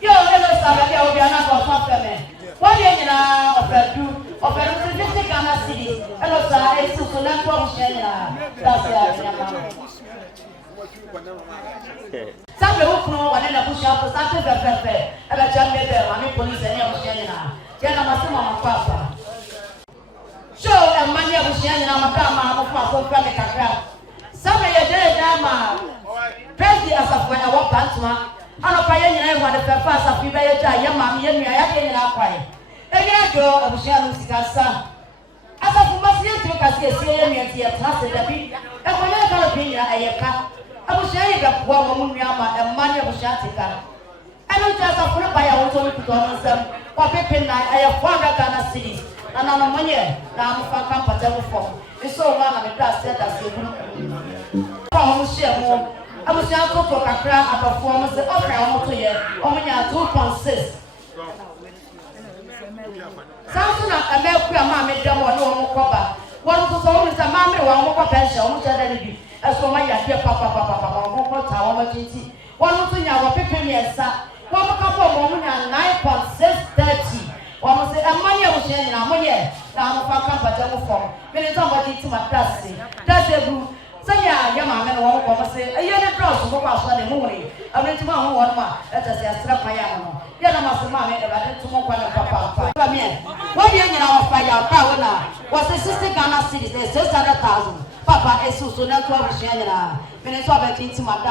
Yo, hello, Sarah, there will be another family. What do you know of a specific Ghana city? Hello, sir, it's to learn from Shana. That's some people know what in a bush after Santa Fe, and a champion, I mean, police and young Shana. Jenna Masuma, papa. Show and money of Shana, Makama, of family Kakra. Some of your dead dama. President as a fire, what Pantma. I don't pay any one of the first of you by a giant mammy and me. I can't quiet. And I go of Shannon Sicasa. As a must get to Cassia, me and see a task at the beat. And when I got a opinion, I will share the poor woman and money of Shatika. I don't just a fruit by a auto to Donaldson or Pippin. I have 4 Ghana cities. And on a money, now I'm for comfortable form. It's so long and it does set us a I was young for Kakra and performance of our year, only at 2.6. Samson and America, Mammy, there were no more copper. One was always a mammy or more pension, almost identity. As for my dear papa, one tower, one was in our picking, yes, sir. One couple of women and 9.630. One was a money I was sharing our money. Now I'm for comfortable form. When it's somebody to my class, that's a group. So yeah, young man, one of say, a year across the Sunday morning. I went to my own one, let us say, a strap my animal. Yet I must mammy about it to more papa. Come here. What do you know of fire power now? Was the sister Ghana city, there's 600,000. Papa is so not to share. When it's over to my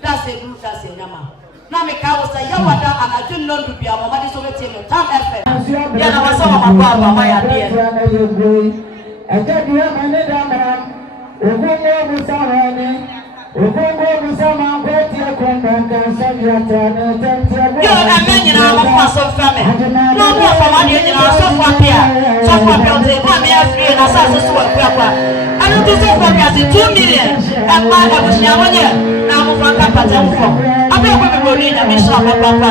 that's a group, that's a yama. Now, me cow say, Yamada, and I didn't know to be a moment is over to Tom FM. Yeah, I was my papa, my idea. I tell you, my name. Ogungo musarani, Ogungo musama kweti akwenda nsanyata na tente. Yo, amenye na mafaso fame. No more from any in our software here. Software building, come here free and assassin to work. I don't do software as 2 million. And man, I was here. Now I'm from Papa. I'm going to read a mission of Papa.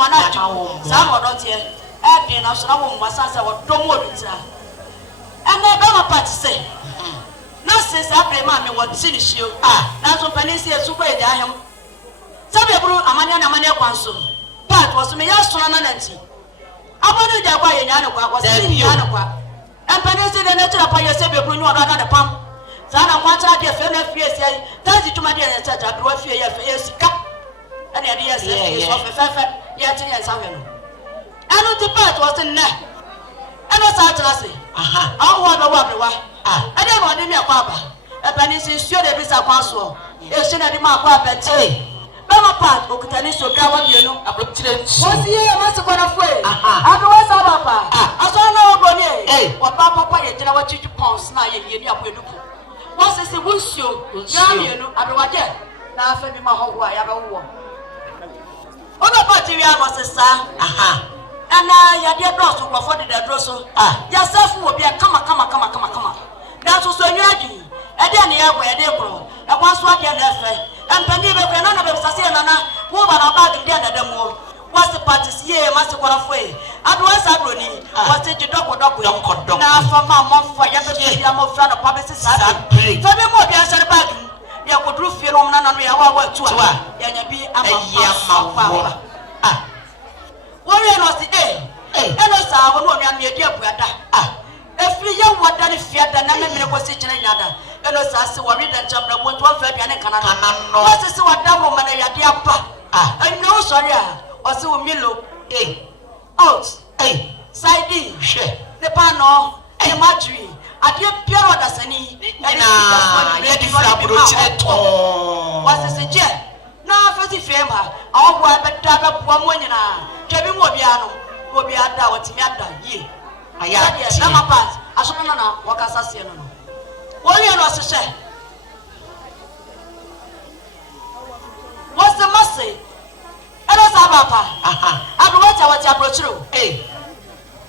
mwana Some or not here. And I saw a woman, Sasa, or don't worry. And I don't want to say. Not since I play mammy what finish you. That's what Penisi is super. I am. Some people are Amania Quanso. That was me, yes, Nancy. I wanted that way in Yanaqua was in Yanaqua. And Penisi the nature of your savior, Bruno, another pump. Sana wants out your friend of fear, say, does it to my dear, etc. I grew up fear your face. And the idea is of a fair, yet in some. I know the part was in there. And I started to say, I want to walk. I don't want to be a papa. A Penisi is sure there is a console. It's in a mark up and say. Bama part okutani so gawa mienu abotire nchi osi ye mase kwana fwe adowasa papa aso na ogoni wa papa ye jina wa chichi pounds na ye ni abueduku wose se wusio ya mienu adowaje na afa bi ma hoho ya ba wo ona party wi agose sa ana ya de drosso kwa for de drosso ya safu obi kama na so so nyaji e de ne ya kwa e de kro e kwa so ade na efe and penny be na na be sase na na wo ba na bag de na demo was the parties ye must go away adwasa broni was the doko na fama mo for ya be ya mo fra na pa be sisa so be mo bi answer bag ya ko dru fie no na ya wa tu ya nya bi ama worry no si eno sa wo no nya me di abuada efiri ya wada ne fiada na me ko si kire nyada eno sa se worry da chamra mo to fa bia ne kana no was se wada wo mana ya di apa no sorry o se wo milo out side she ne pa no e madri ade piero da sani na ya di fra bro chire to was se je na fa si fema awo abeda ba bua mo nyina kebi mo bia no mo bia da wotimi ada ye aya na mapas asopona na wakasa sie no wori no se what's the message elo sabapa aduwacha wacha approachro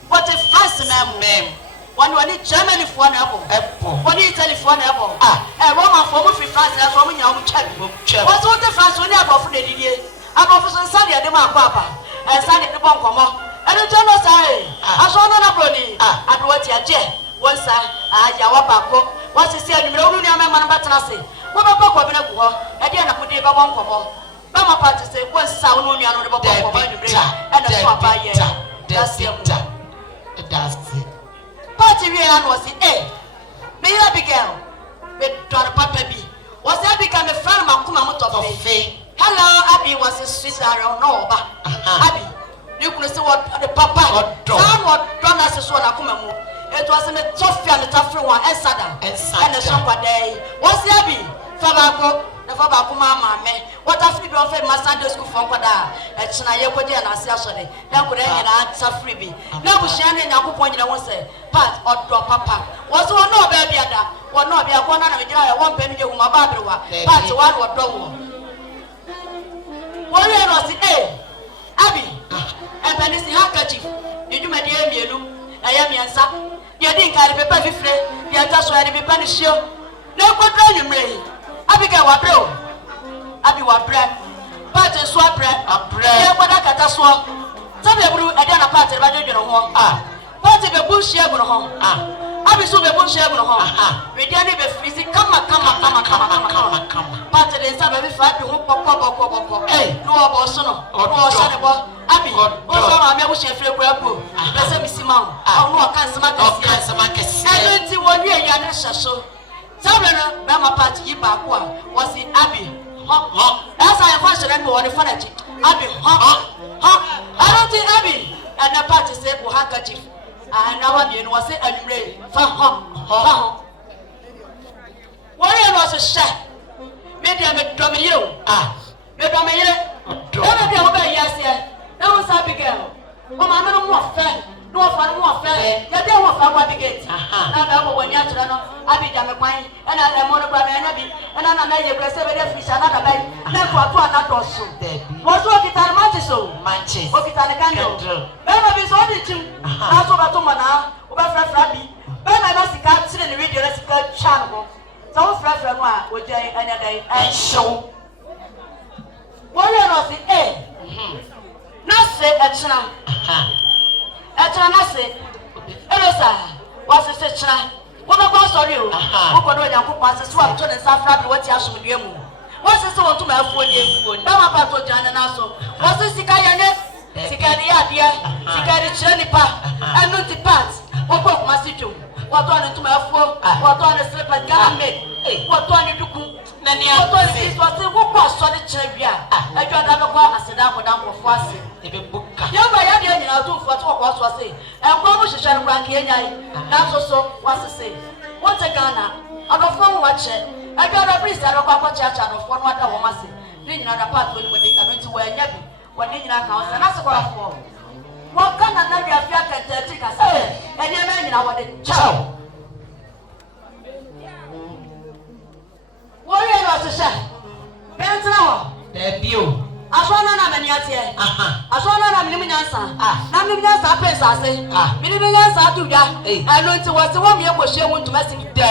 what if fast na mem wani Germany for na ebo wani Italy for na ebo Roma for mo free France na so mo nya mo chabi what's what the France woni abofo de didie abofo so sade de ma akwa sade de bon komo eno jono sai aso no na broni aduwacha aje wonsa ya wabako wasisi anumere onu ni amema na batena se wo be pokwa bi na ku ho e de na kudi be bon komo ba ma party se wonsa onu ni anu de bon komo anumere e na so aba ye that's it party we an was me Abigail me don papa bi was Abigail me friend makuma moto fe hello Abi was a sweet around no ba Abi you could say what the papa son what don as so na kuma mu it was a tough and tough one and sada and a shop day was Abi Fabako the Fabako mama me what after you offer my Sunday school from Quada at China Yokodi and Asiasone now could answer freebie now was Shannon and Yaku point I won't say part or drop papa was one no baby ada or no be a one and one penny whom my barber part one or double what was the Abi and Penny handkerchief did you my dear Mielu I am Yansa you didn't carry paper fifre you just ready to be punished you no good running me Abigail wa bro Abi wa bread part and swap bread yeah what I got as well some people I don't part of the home part of the bush here go home Abi so be bush here go home we dey be freezing come part of the inside be fight be hook pop no boss no bo Abi o so ma me bush free kwa be say me sima o no kan sama kesi e ti wo wie ya na hyeso sabena be ma part yi ba ko was Abi as I fashion and one fanatic Abi I don't think Abi and the party say for handkerchief and now I was say anyway what was a shot maybe I'm a drum you maybe I'm a yes that was Abigail oh my no more fair no fair you don't want for what to get now when you know Abi jam kwai and I am on the and I know you press every fish another bag never to another so was what it are matches okay tell candle never be so the team as over to mana over frabi when I was the in the video let's go channel so fra no o jai another and show what was the now say echna na say elosa was say echna wo go sorry o wo ko do Yakobon say so am to ne safra be what asomdue mu wo say so wonto ma afuo ni na ma pa to jana na so wo say sika ye ne sika de ade sika de chire nipa enu ti part wo ko kuma situ wo to ne to ma afuo wo to ne slepa game wo to ne duku na ne wo to ne so say wo ko so de chire bia adwa da ko aseda ko dan ko fo ase e be buka yo ba ya de nyina to fo to ko so say enko mo hihye no rank ye nyai na so was say what a Ghana adofo watch adwa da priest adokwa kwa church adofo no ada wo mase ni nyina da part we de kanoti wa nya bi woni nyina ka o se na se kwa fo wo kana na bia fia kentati ka se e de ma nyina wo de chao wo ye no se sha pentra ho de bio aswana na mani atie aswana na mini nyansa na mini nyansa pesa se mini nyansa duda anu nti wo se wo me ekohye wo ntuma sim de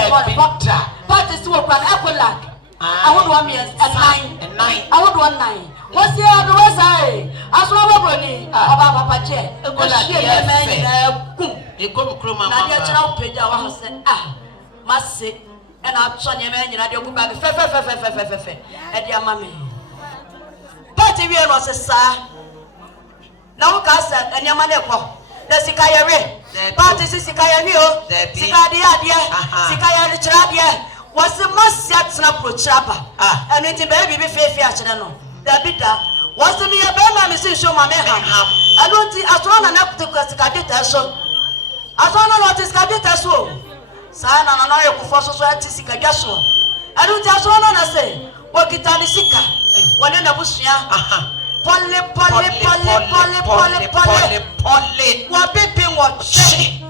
party si wo kwan akola awodo wa me nine awodo wa nine wo se adu we sai aswana wo broni oba papa che ekola de me na kum ekom kroma mama na dia chira wo peja wa ho se masse e na atso nyeme nyina de ogu bag fe e dia mama party we no se sa na wo ka sa anyama na ekwo na sika ye we party sika ye wi o sika de ade sika ye de chira de was must na prochaba and it baby be fefe a chira no da bida was me ya be ma me sin show ma me ha I don't see asona na kutuka sika de ta so asona no ti sika de ta so sa na na ye kufo so ati sika de so I don't see asona na say wo kitani sika wone na busua pole wa pepe wo che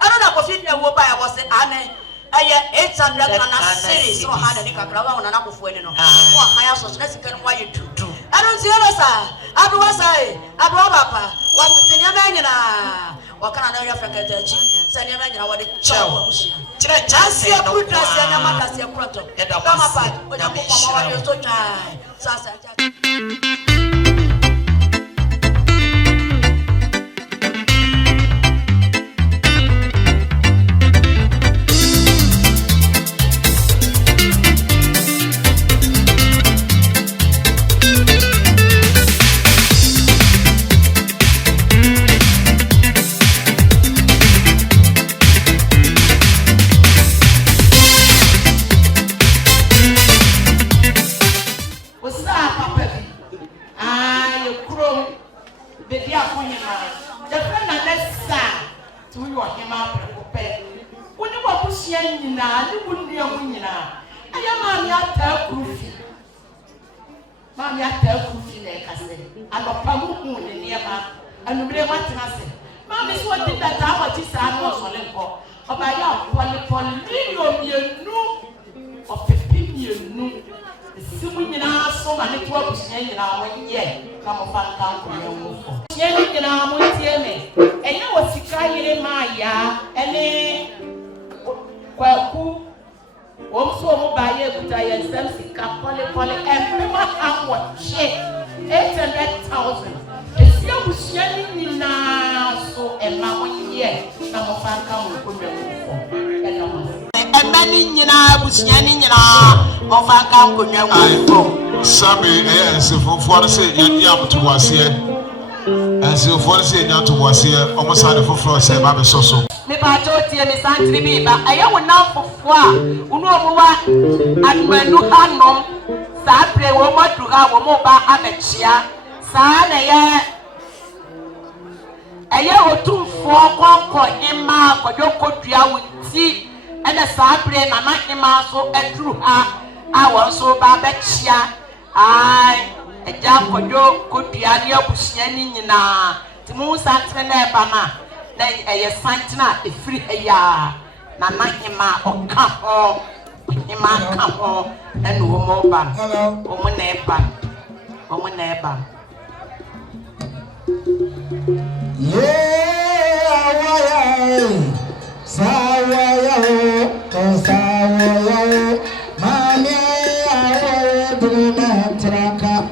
ana na kofi na wo ba ya wo se ane aye 800 kana series so ha de kakra wa na kofu ene no wo haya so na sika no wa ye tutu ana nti ero sa adu wa sai adu wa papa wa se nyama nyina wa kana na ya fekete chi se nyama nyina wa de chawo busua chire chance ya kuta se nyama ta se proto kama pa onya ko mama wa yo so try sasa Sabi for say yam to was here. As you for say yam to was here, almost had a full say Baby Soso. Me ba joti me santri bi ba aye wona fofo a unu omuwa Adumanu hanom sa pre wo modu ha wo mo ba amechia sa na ye aye otumfo konko ima kodokodua wunti ene sa pre na na ima so edru ha awon so ba bechia ai eja kodua ne abusia ni nyina timu santre na e ba na na eye santina efiri eya na na ima oka ho ima ka ho enu wo mo ba o mo na e ba Traka,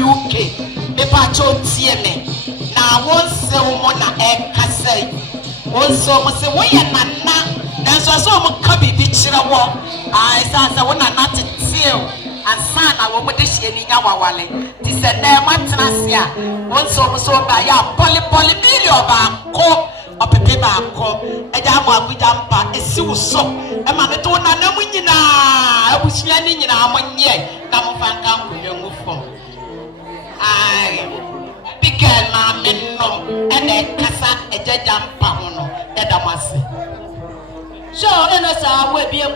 UK. The pacho TM. Now, once a woman at Cassay. Once almost a way and not. There's also a cubby bitch in a walk. I said, I want not to seal. And son, I will put this in our wallet. This is a name, Montanasia. Once almost so by a polybillion bar. Or paper call a jam with damper, a so. A man at one and a winning. I was landing in our 1 year. Come of and come with your move from. I began my men and a cassa a jam pamono, Edamasi. So, and as I will be a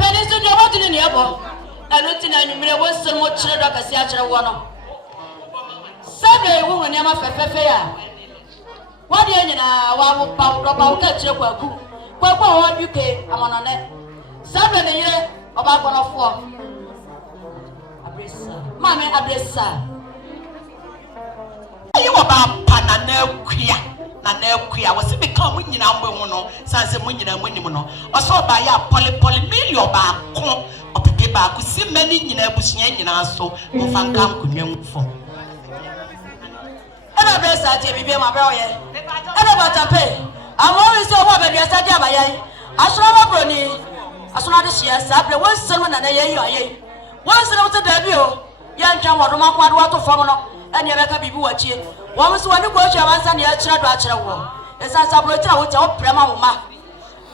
penny to the water in the elbow. I don't think I knew was so much like a theatre one. Saturday, woman, Yama Fair. What do you know? About catch your work. What UK? I'm on a net. 7 years about 1 of 4. Mammy, Abressa. You about Pananel Quia. Nanel Quia was becoming in our mono, Sans Munyan and Winimono, or so by a polypolymillion bar, or paper, could see many in a bush in our so, who found come could young for. And I bless that you be my boy. And about a pay. I'm always so what I said, I saw a brony. I saw this year, Sabre, one sermon and a year. Once out of debut, young John water formula, and you never be watching. One was one who was your answer near Chadra war. It's as a brother with your prema.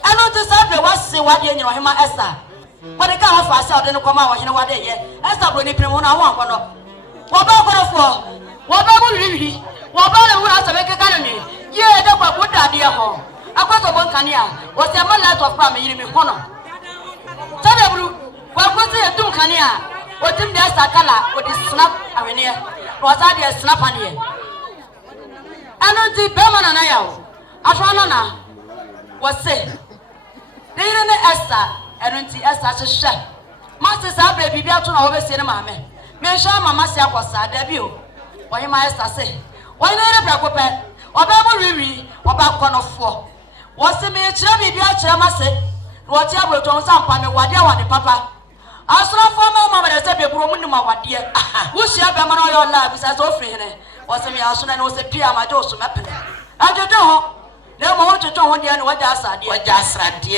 I know the Sabre was say what you know him, Esther. But I can't fast out and come out, you know what they hear. Esther, when you premona one. What about for? What about really? What about the world to make a cannon? Yeah, that's what put that dear home. I got a one cania, was a man out of family in Hono. Tell what was it to cania? What in their Sakala with the snap avenue was that a snap on here. I don't see Berman and I. Afranana was said. They didn't Esther, I don't see Esther to share. Masters are baby out to over cinema. Mention Mamma was a debut. Why my Esther say? Why not a black pet? Or Babble Riri, or back 1 of 4. What's the mere chubby Biachama say? What you will do something, what you want, Papa? I saw for my mama that said, woman, my dear. Who shall be on your life as offering? Was a meal, and was a peer, my door to happen. I don't know. No more to tell one what I said, dear.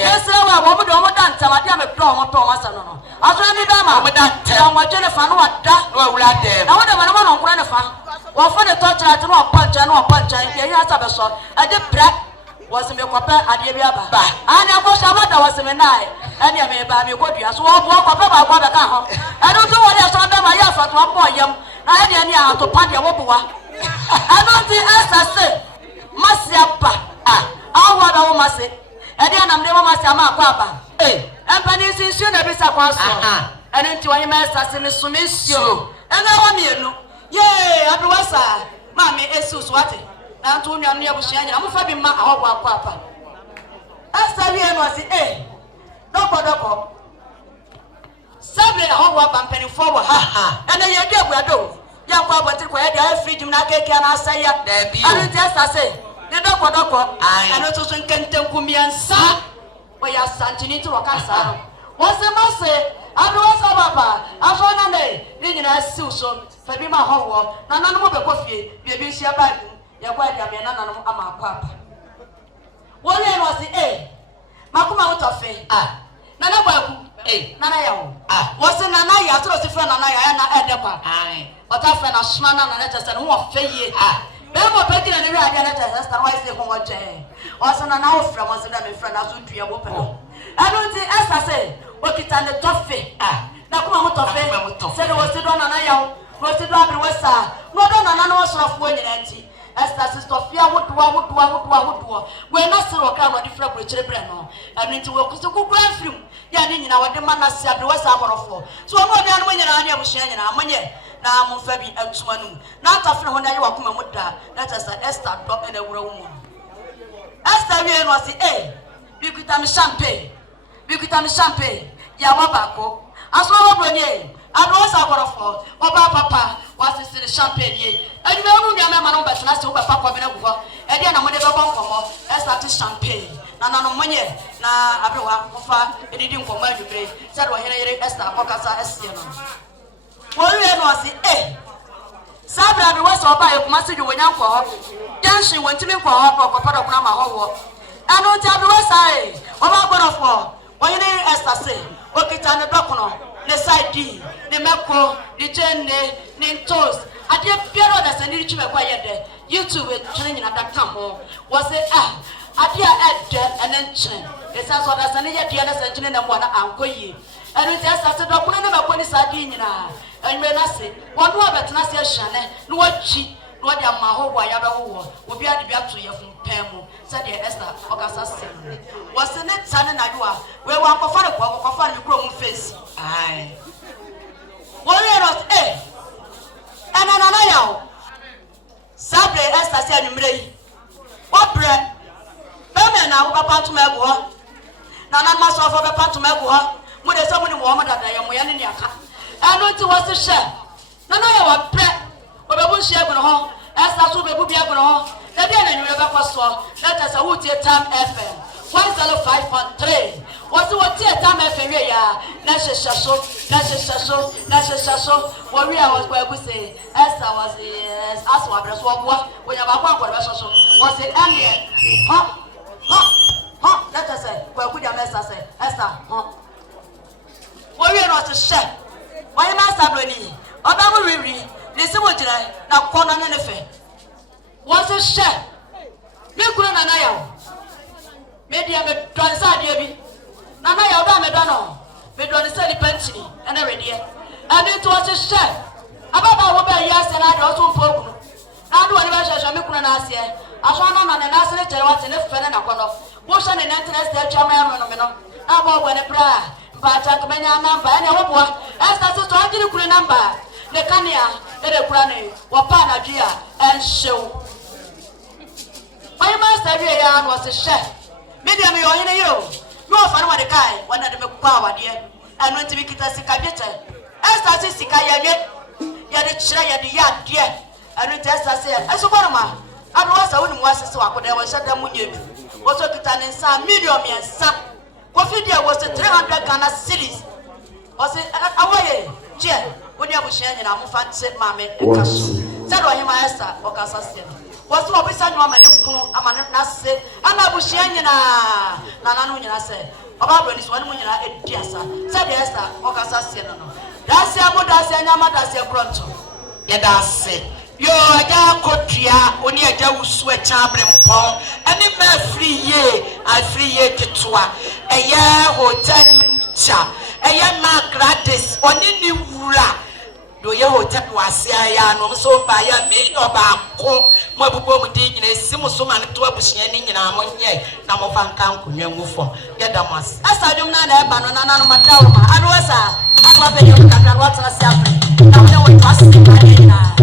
Yes, sir, I won't do more than some idea of Thomas. I saw any dama with that tell my Jennifer, what that will out there. I wonder when I'm on Grandfather. Well, for the touch, I don't know punch, and the answer I did black was a milk papa at the Yaba. And I was a mother was a night, and you may buy me good. So I'll walk up about what I got. I don't know what else I done my year for 1 point. I had any out to party a wopua. I don't think as I say, Masiapa. I want a woman say, and then I'm never Masiama Papa. Eh, and Panis is soon a bit of and into a master in the Sumisio. And I want you. Yay, Adoato, Mammy, Jesus, what? Now, to me, I'm near Bushani. I'm having my papa. As I was the A. Doko. Sabre, a whole wap penny forward. And then you get where do. Young Papa, I have freedom, I can say, there be. I just I say, the Doko. I know to can tell me and son. Why are Santini to a casa? What's the master? Adoato Papa, I found a day, then I still so. Fabi ma howo na nanu mo be kofie be bi hia ba ya kwa dia me na nanu ama papa wole no si makuma motofe na na kwaku na na ya wo wo se na na ya tro si fra na na ya na ede kwa ota fe na sma na na tese no wo fe ye be mo pe di na ne wi ade na tese sta wa se ko wo je o se na na wo fra mo se da me fra na so dua wo pe anu ti esa se o kita ne tofe na kuma motofe se de wo se do na na ya wo Rosi do abri wesa. No do na no so afo nyina nti. Esther sister fia wodoa. We na se ro ka no di fra brochire bre no. Ani nti we kuso kuku afrim. Ya ni nyina wode mana se abri wesa aborofo. So no de anu nyina ani abusua nyina amanye na amfa bi antumanu. Na atafre ho na ye wakoma muda. That is Esther do na wura wo mu. Esther we no say bi kuta mi champagne. Ya wabako. Aso wo bronye. Adoato aborofo oba papa was the champagne and you know me am no better na se wo papa ko be na go e dia na mo de be bon komo e start champagne na no monye na abewa kofa edidi nkoma adwumre said wa here Esther okasa esie no wori no ase sabra bi wasa oba ekumase dwo wonya nkwa ho janshi wontimi nkwa ho kokopada kuna ma ho wo anu ti abi wasa oba gboro oyine Esther say okita ne dokono ne side ne meko ne chenne ne toast ade biara da sani richi meko ayede YouTube chine nyina da kam ho was say ade a edde enen chine esa so da sani ye dia na sanchine na mo na ankoyi anu ti Esther say dokono ne meko ni sadi nyina enwe na se wodu abetena se ahane no wachi no de ama ho wa ya be ho obi ade bi ato ye fun pemu said the Esther okasa se was ne tane na do a we wa kofa ne kofa ne kro mu face ai warriors na yawo sabre Esther se anwumre yi obre be na wo papa to mego ho na ma so fo be pato mego ho mu de so mu ni wo ma dada ye mo ya ne ni aka anu ti wo se hye na yawo pre obebu hye ego no ho Esther so bebu bi ego no ho na bia na nwure be kwaso let us wo tie Time FM 105.3 was what tie Time FM ya na sheshaso what we was going to say Esther was as wa breso oboa when ya ba kwa be so was the end let us say kwa ku dia Esther say Esther what we not to share why master broni oba mu riwi lesi mo jira na kona na ne fe was a share me kura na yawo media me transa dia bi na yawo ba me dono me dono se ni pentini ene rede and to was a share ababa wo ba ya se na do so mpoku na do wani ba shasha me kura na ase aso na na ase ne tere wate ne fe na kono wo sha ne interest e twa ma no me no na ba wo ne pra ba ta kmenya number ene wo bo Esther so ajiri kura number ne kania ere kura ne wo pa na dua en show my master we ya no se share media me yo hine yo no fa no de kai wana de me kwa wade anu nti bikita sika biete Esther si sika ya de chira ya de ya de anu nti Esther se eso kwa ma anu wasa woni mu asese wakoda wa shada mu nyebi wo so kita ne nsa million miensa kofi dia was 300 Ghana cedis o se awaye je woni abushia nyina mu fa nse mame ekaso se do hima Esther o ka sase was no bisa nwa mane kunu amane na se ana abushia nyina na nanu nyina se oba broni so wani nyina ediasa se de Esther o ka sase no dase abu dase nyama dase kronto ye dase yo aja kotua oni aja wusu e chabre mpon ani ma Afriyie ketwa eye hotel cha eye ma gratis oni ni wura do ye hotel wase ya no so ba ya mi no ba ko mo abubo mu di nyina simu so ma ne to abuhia ni nyina mo nye na mo fa nka nkonwa ngufo ye damas asadum na na e ba no na no matawo ma anu asa akwa pe yo kakra no atna si afre na wo ne wo pass na nyina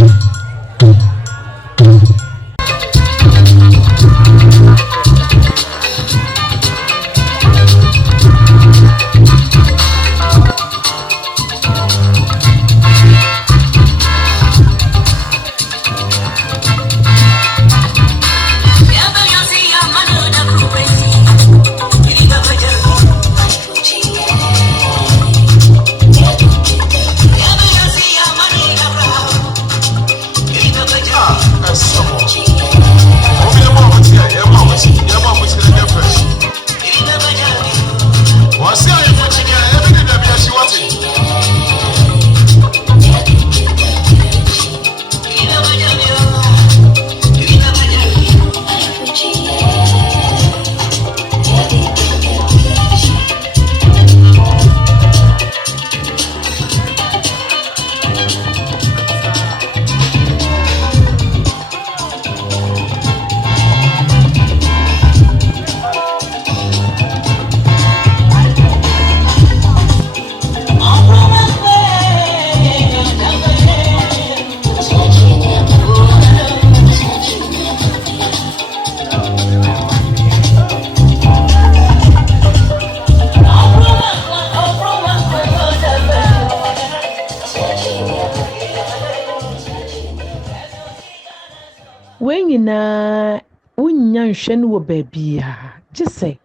na unya nhwe no wo baabia je se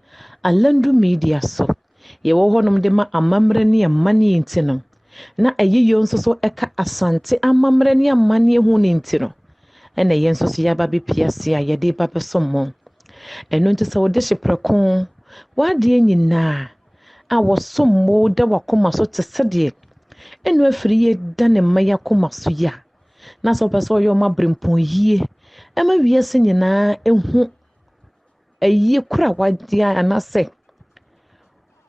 Alandu Media so ye wo honom de ma amamre ne amane nti no na ayiyo nso so eka asante amamre ne amane hu ne nti no ena ye nso so yaba be piase a ye de ba besomo eno nti se wo de hyepreko wade nyina a wosomo de wakoma so tesede eno Afriyie da ne maya koma so ya na so peso yo mabrempon yie ema wiase nyina ehu ayi kura wade anase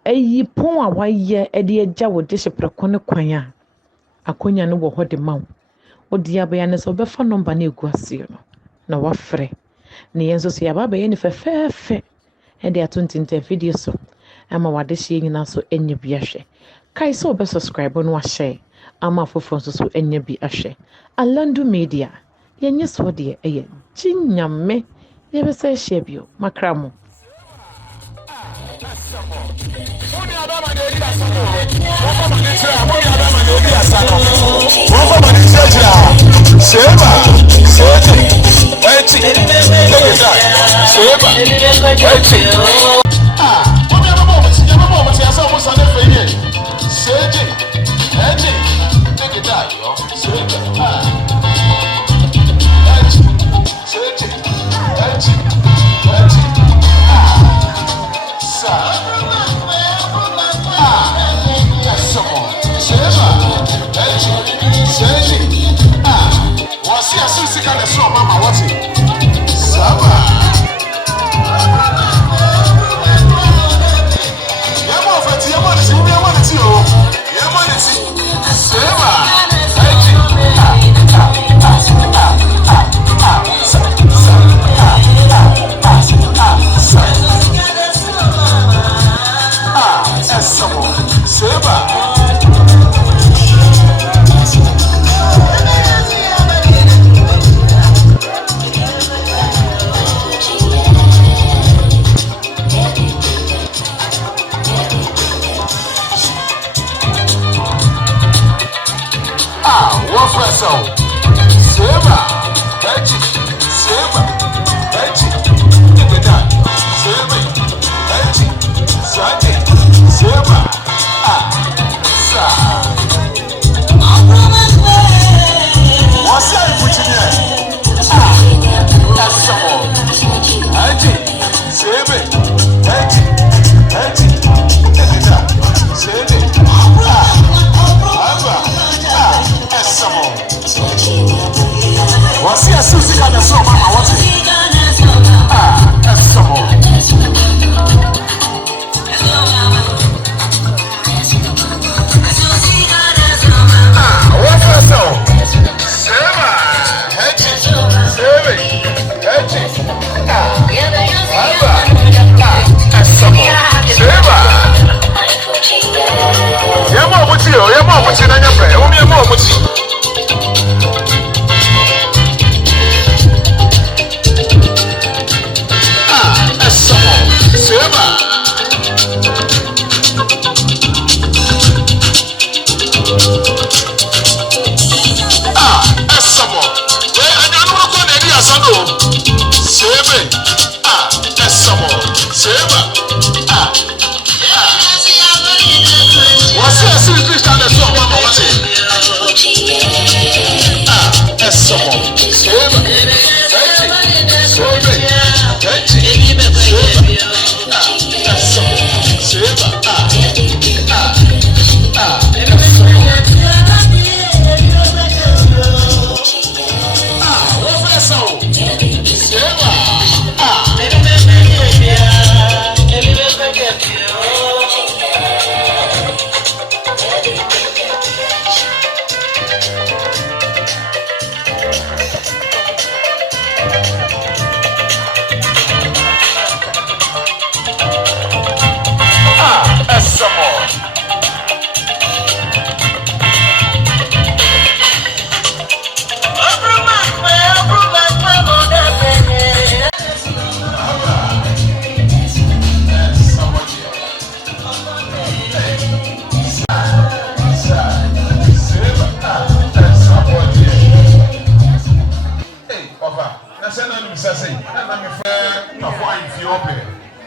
ayi pon a waye ede agya wo de hyepreko ne kwan a akonya no wo hode mawo odi abaya ne so befa number na eguase no na wafre ne yenso so yaba baye ne fefefe ede atontinta video so ama wade hye nyina so enye bi ahwe kai so be subscribe no ahye ama fofo so enye bi ahwe Alandu Media yenye so de eye ginyame ye be se hye bio makramo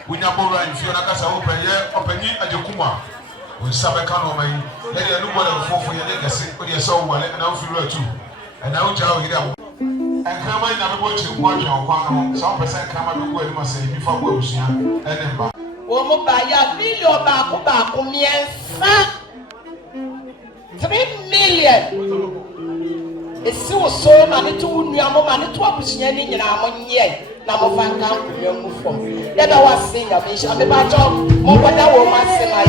Unyabora if you nakasa open Ajokuma. We Sabakano may let you know what for your legacy when you saw one and now feel too. And now Joe here. And come on, I'm watching one some percent come up with what must say before Wilson and then back. Woman by your video back, 3 million. It's so many to Yamon to a pushing in our yet. Now, I'm going to move from. Then I was saying, I wish I'm about to more than a woman say my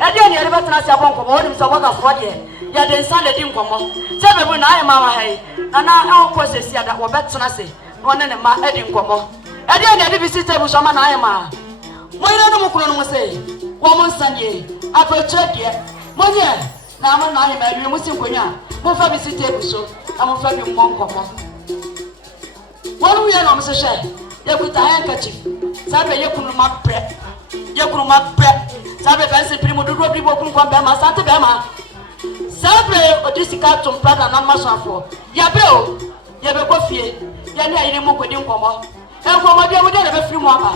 ɛdeɛ ne yɛde bɛtena ase abɔ nkɔmmɔ wonim sɛ ɔbɔgafoɔ deɛ yɛde nsa na di nkɔmmɔ sɛ bɛbu na ayɛ ma wa ha yi nana ɛwɔkɔ sɛsi ada wɔbɛtena ase na ɔne ne ma adi nkɔmmɔ ɛdeɛ ne yɛde bi si table so ama na ayɛ ma monyere no mu kunu no mu sɛ wɔn mo nsa nie apɛkyerɛ deɛ monyɛ na ama na ayɛ ma awie mu si nkonnwa momfa bi si table so na momfa bi mmɔ nkɔmmɔ wɔn wuyɛ na ɔmo sɛ hwɛ yɛkuta handkerchief saa bɛ yɛkunu ma brɛ saa bɛ bɛnsi piri mu dodoɔ bi bɔ kunu kɔn bɛrima asante bɛrima saa bɛ ɔde sika to mpa na nan ma so afɔ yabɛ o yɛbɛkɔ fie yɛne ayere mu kɔdi nkɔmmɔ nkɔmmɔdeɛ mu deɛ na bɛfiri mu aba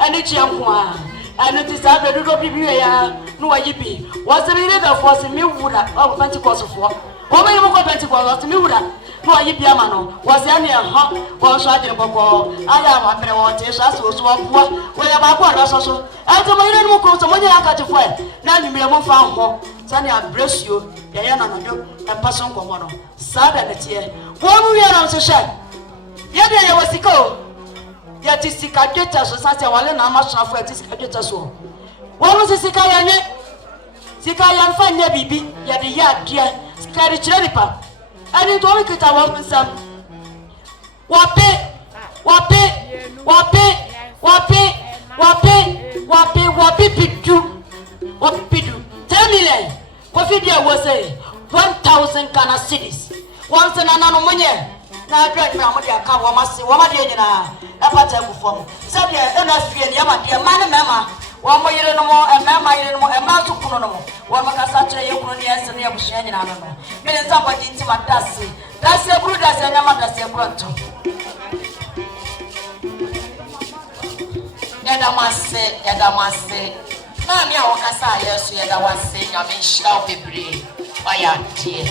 ɛne kyeɛ nko a ɛno ti saa bɛ dodoɔ bi wie ya na wayi bi wɔsɛ bi ne bɛfoɔ se me wura ɔwɔ pentikɔsfoɔ wɔn yɛ mu kɔ pentikɔs wɔsɛ me wura na wayi bi ama no wɔsɛ ɛne ɛhɔ wɔn so adwene bɔkɔɔ ayɛ amabrɛ wɔn te so asɛ osu wɔpoɔ wɔyɛ baako a ɔdɔ so ɛnti mo yere no mu kuro so mo nyɛ akatefo ɛ na anwummerɛ mo fa ho sani abrɛ suo yɛyɛ na nɔdwo ɛmpa so nkɔmmɔ no saa da ne teɛ wɔn mu wie na nso hyɛ yɛdeɛ yɛwɔ sika o yɛte sika dwetɛ so sa sɛ wɔle na ama sonafo yɛte sika dwetɛ so wɔn mo sɛ sika yɛnyɛ sika yɛmfa nyɛ biribi yɛde yɛ adeɛ sika yɛde kyerɛ nipa ɛne nti wɔn kita wɔn nsɛm wɔpe bidu 10 million kofi dia wo say 1000 Ghana cedis wɔn sɛ nana no monyɛ na adwa nyina mo de aka wo mase wo ma de nyina ɛpata agufo mo sɛ de ɛna fie ne ma de ma ne mema wo mo yire no mo ɛmema yire no mo ɛma so kuno no mo wo ma kasa kyerɛ yɛ kuno ne ɛsɛ ne abusua nyina no no me ne nsa bɔdi nti ma dase kuru dase nya ma dase kuru nto yɛda mo ase na me a wɔkasa ayɛ so yɛda wo ase nyame nhyira wo bebree wayɛ adeɛ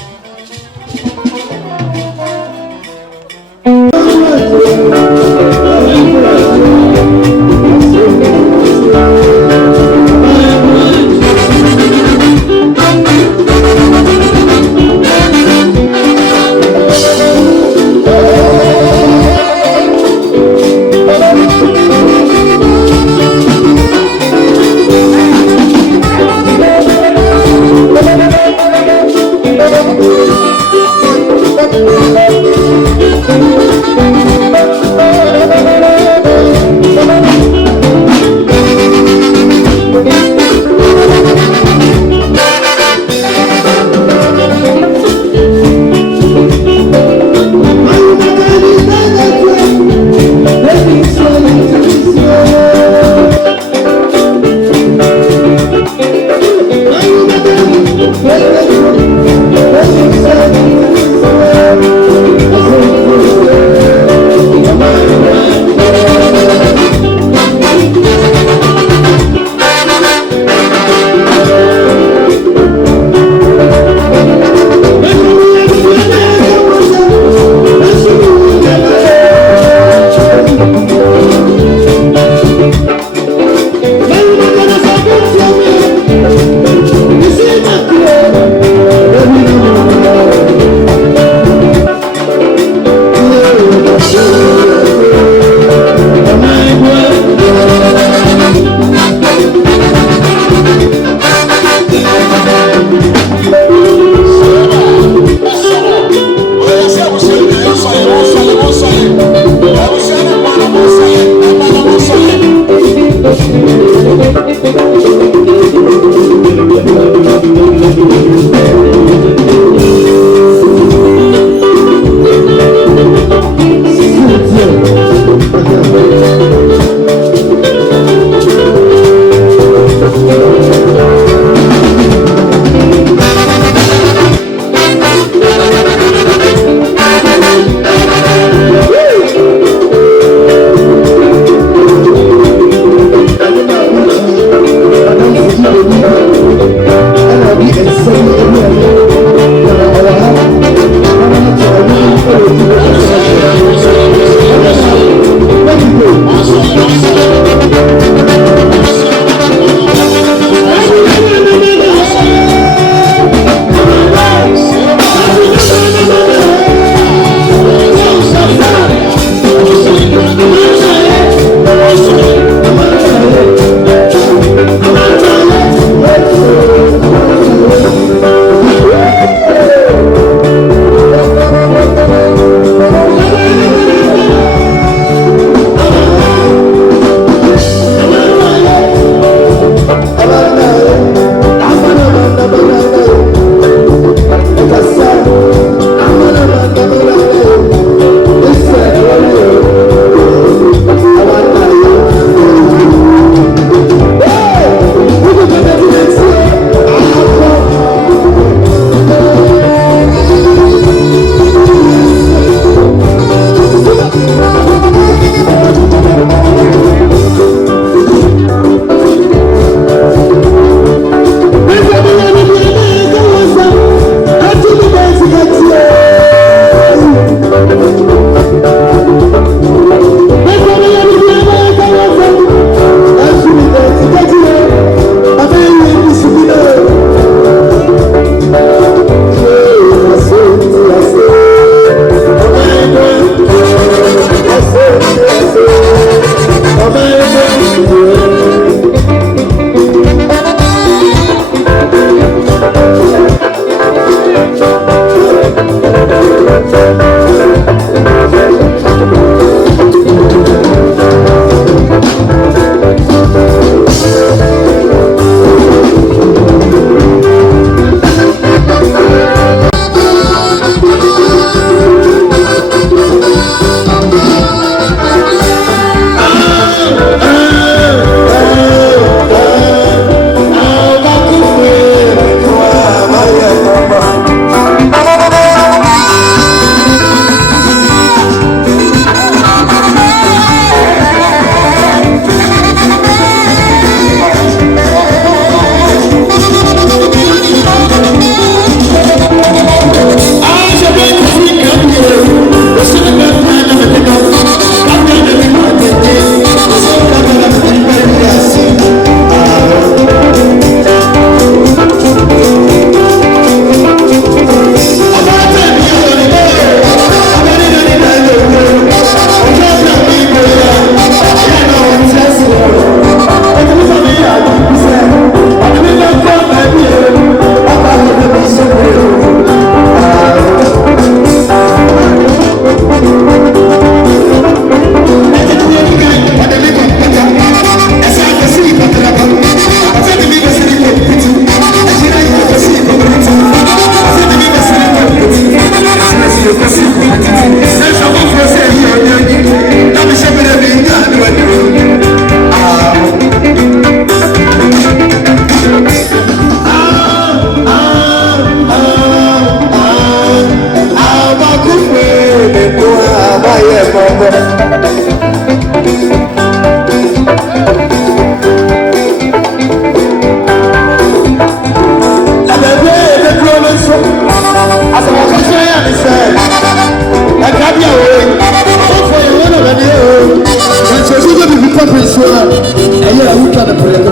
try to put it.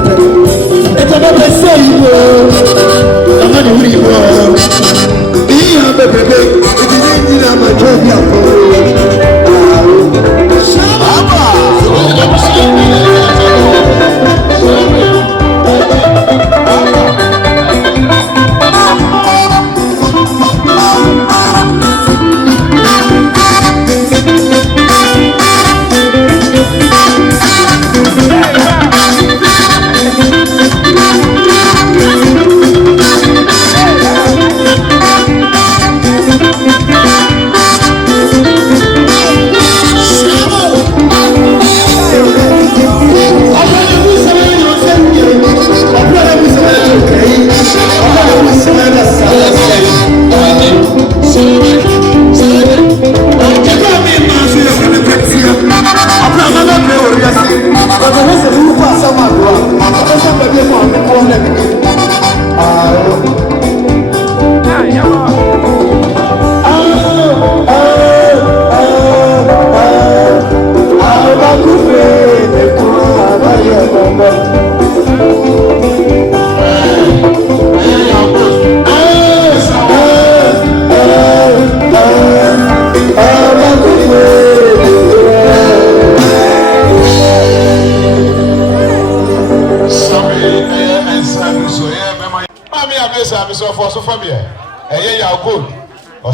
It's another say you go. I'm not the you go. You have a baby. It is in my job.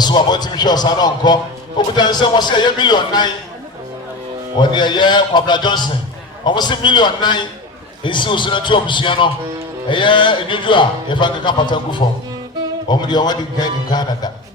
Akosua about him shows an uncle. Obutan say was a $1.9 million. Or the year Kwabra Johnson. Almost $1.9 million. He's also a 2 of Siano. A year in Udua, if I can come at a good form. Only the one in Canada.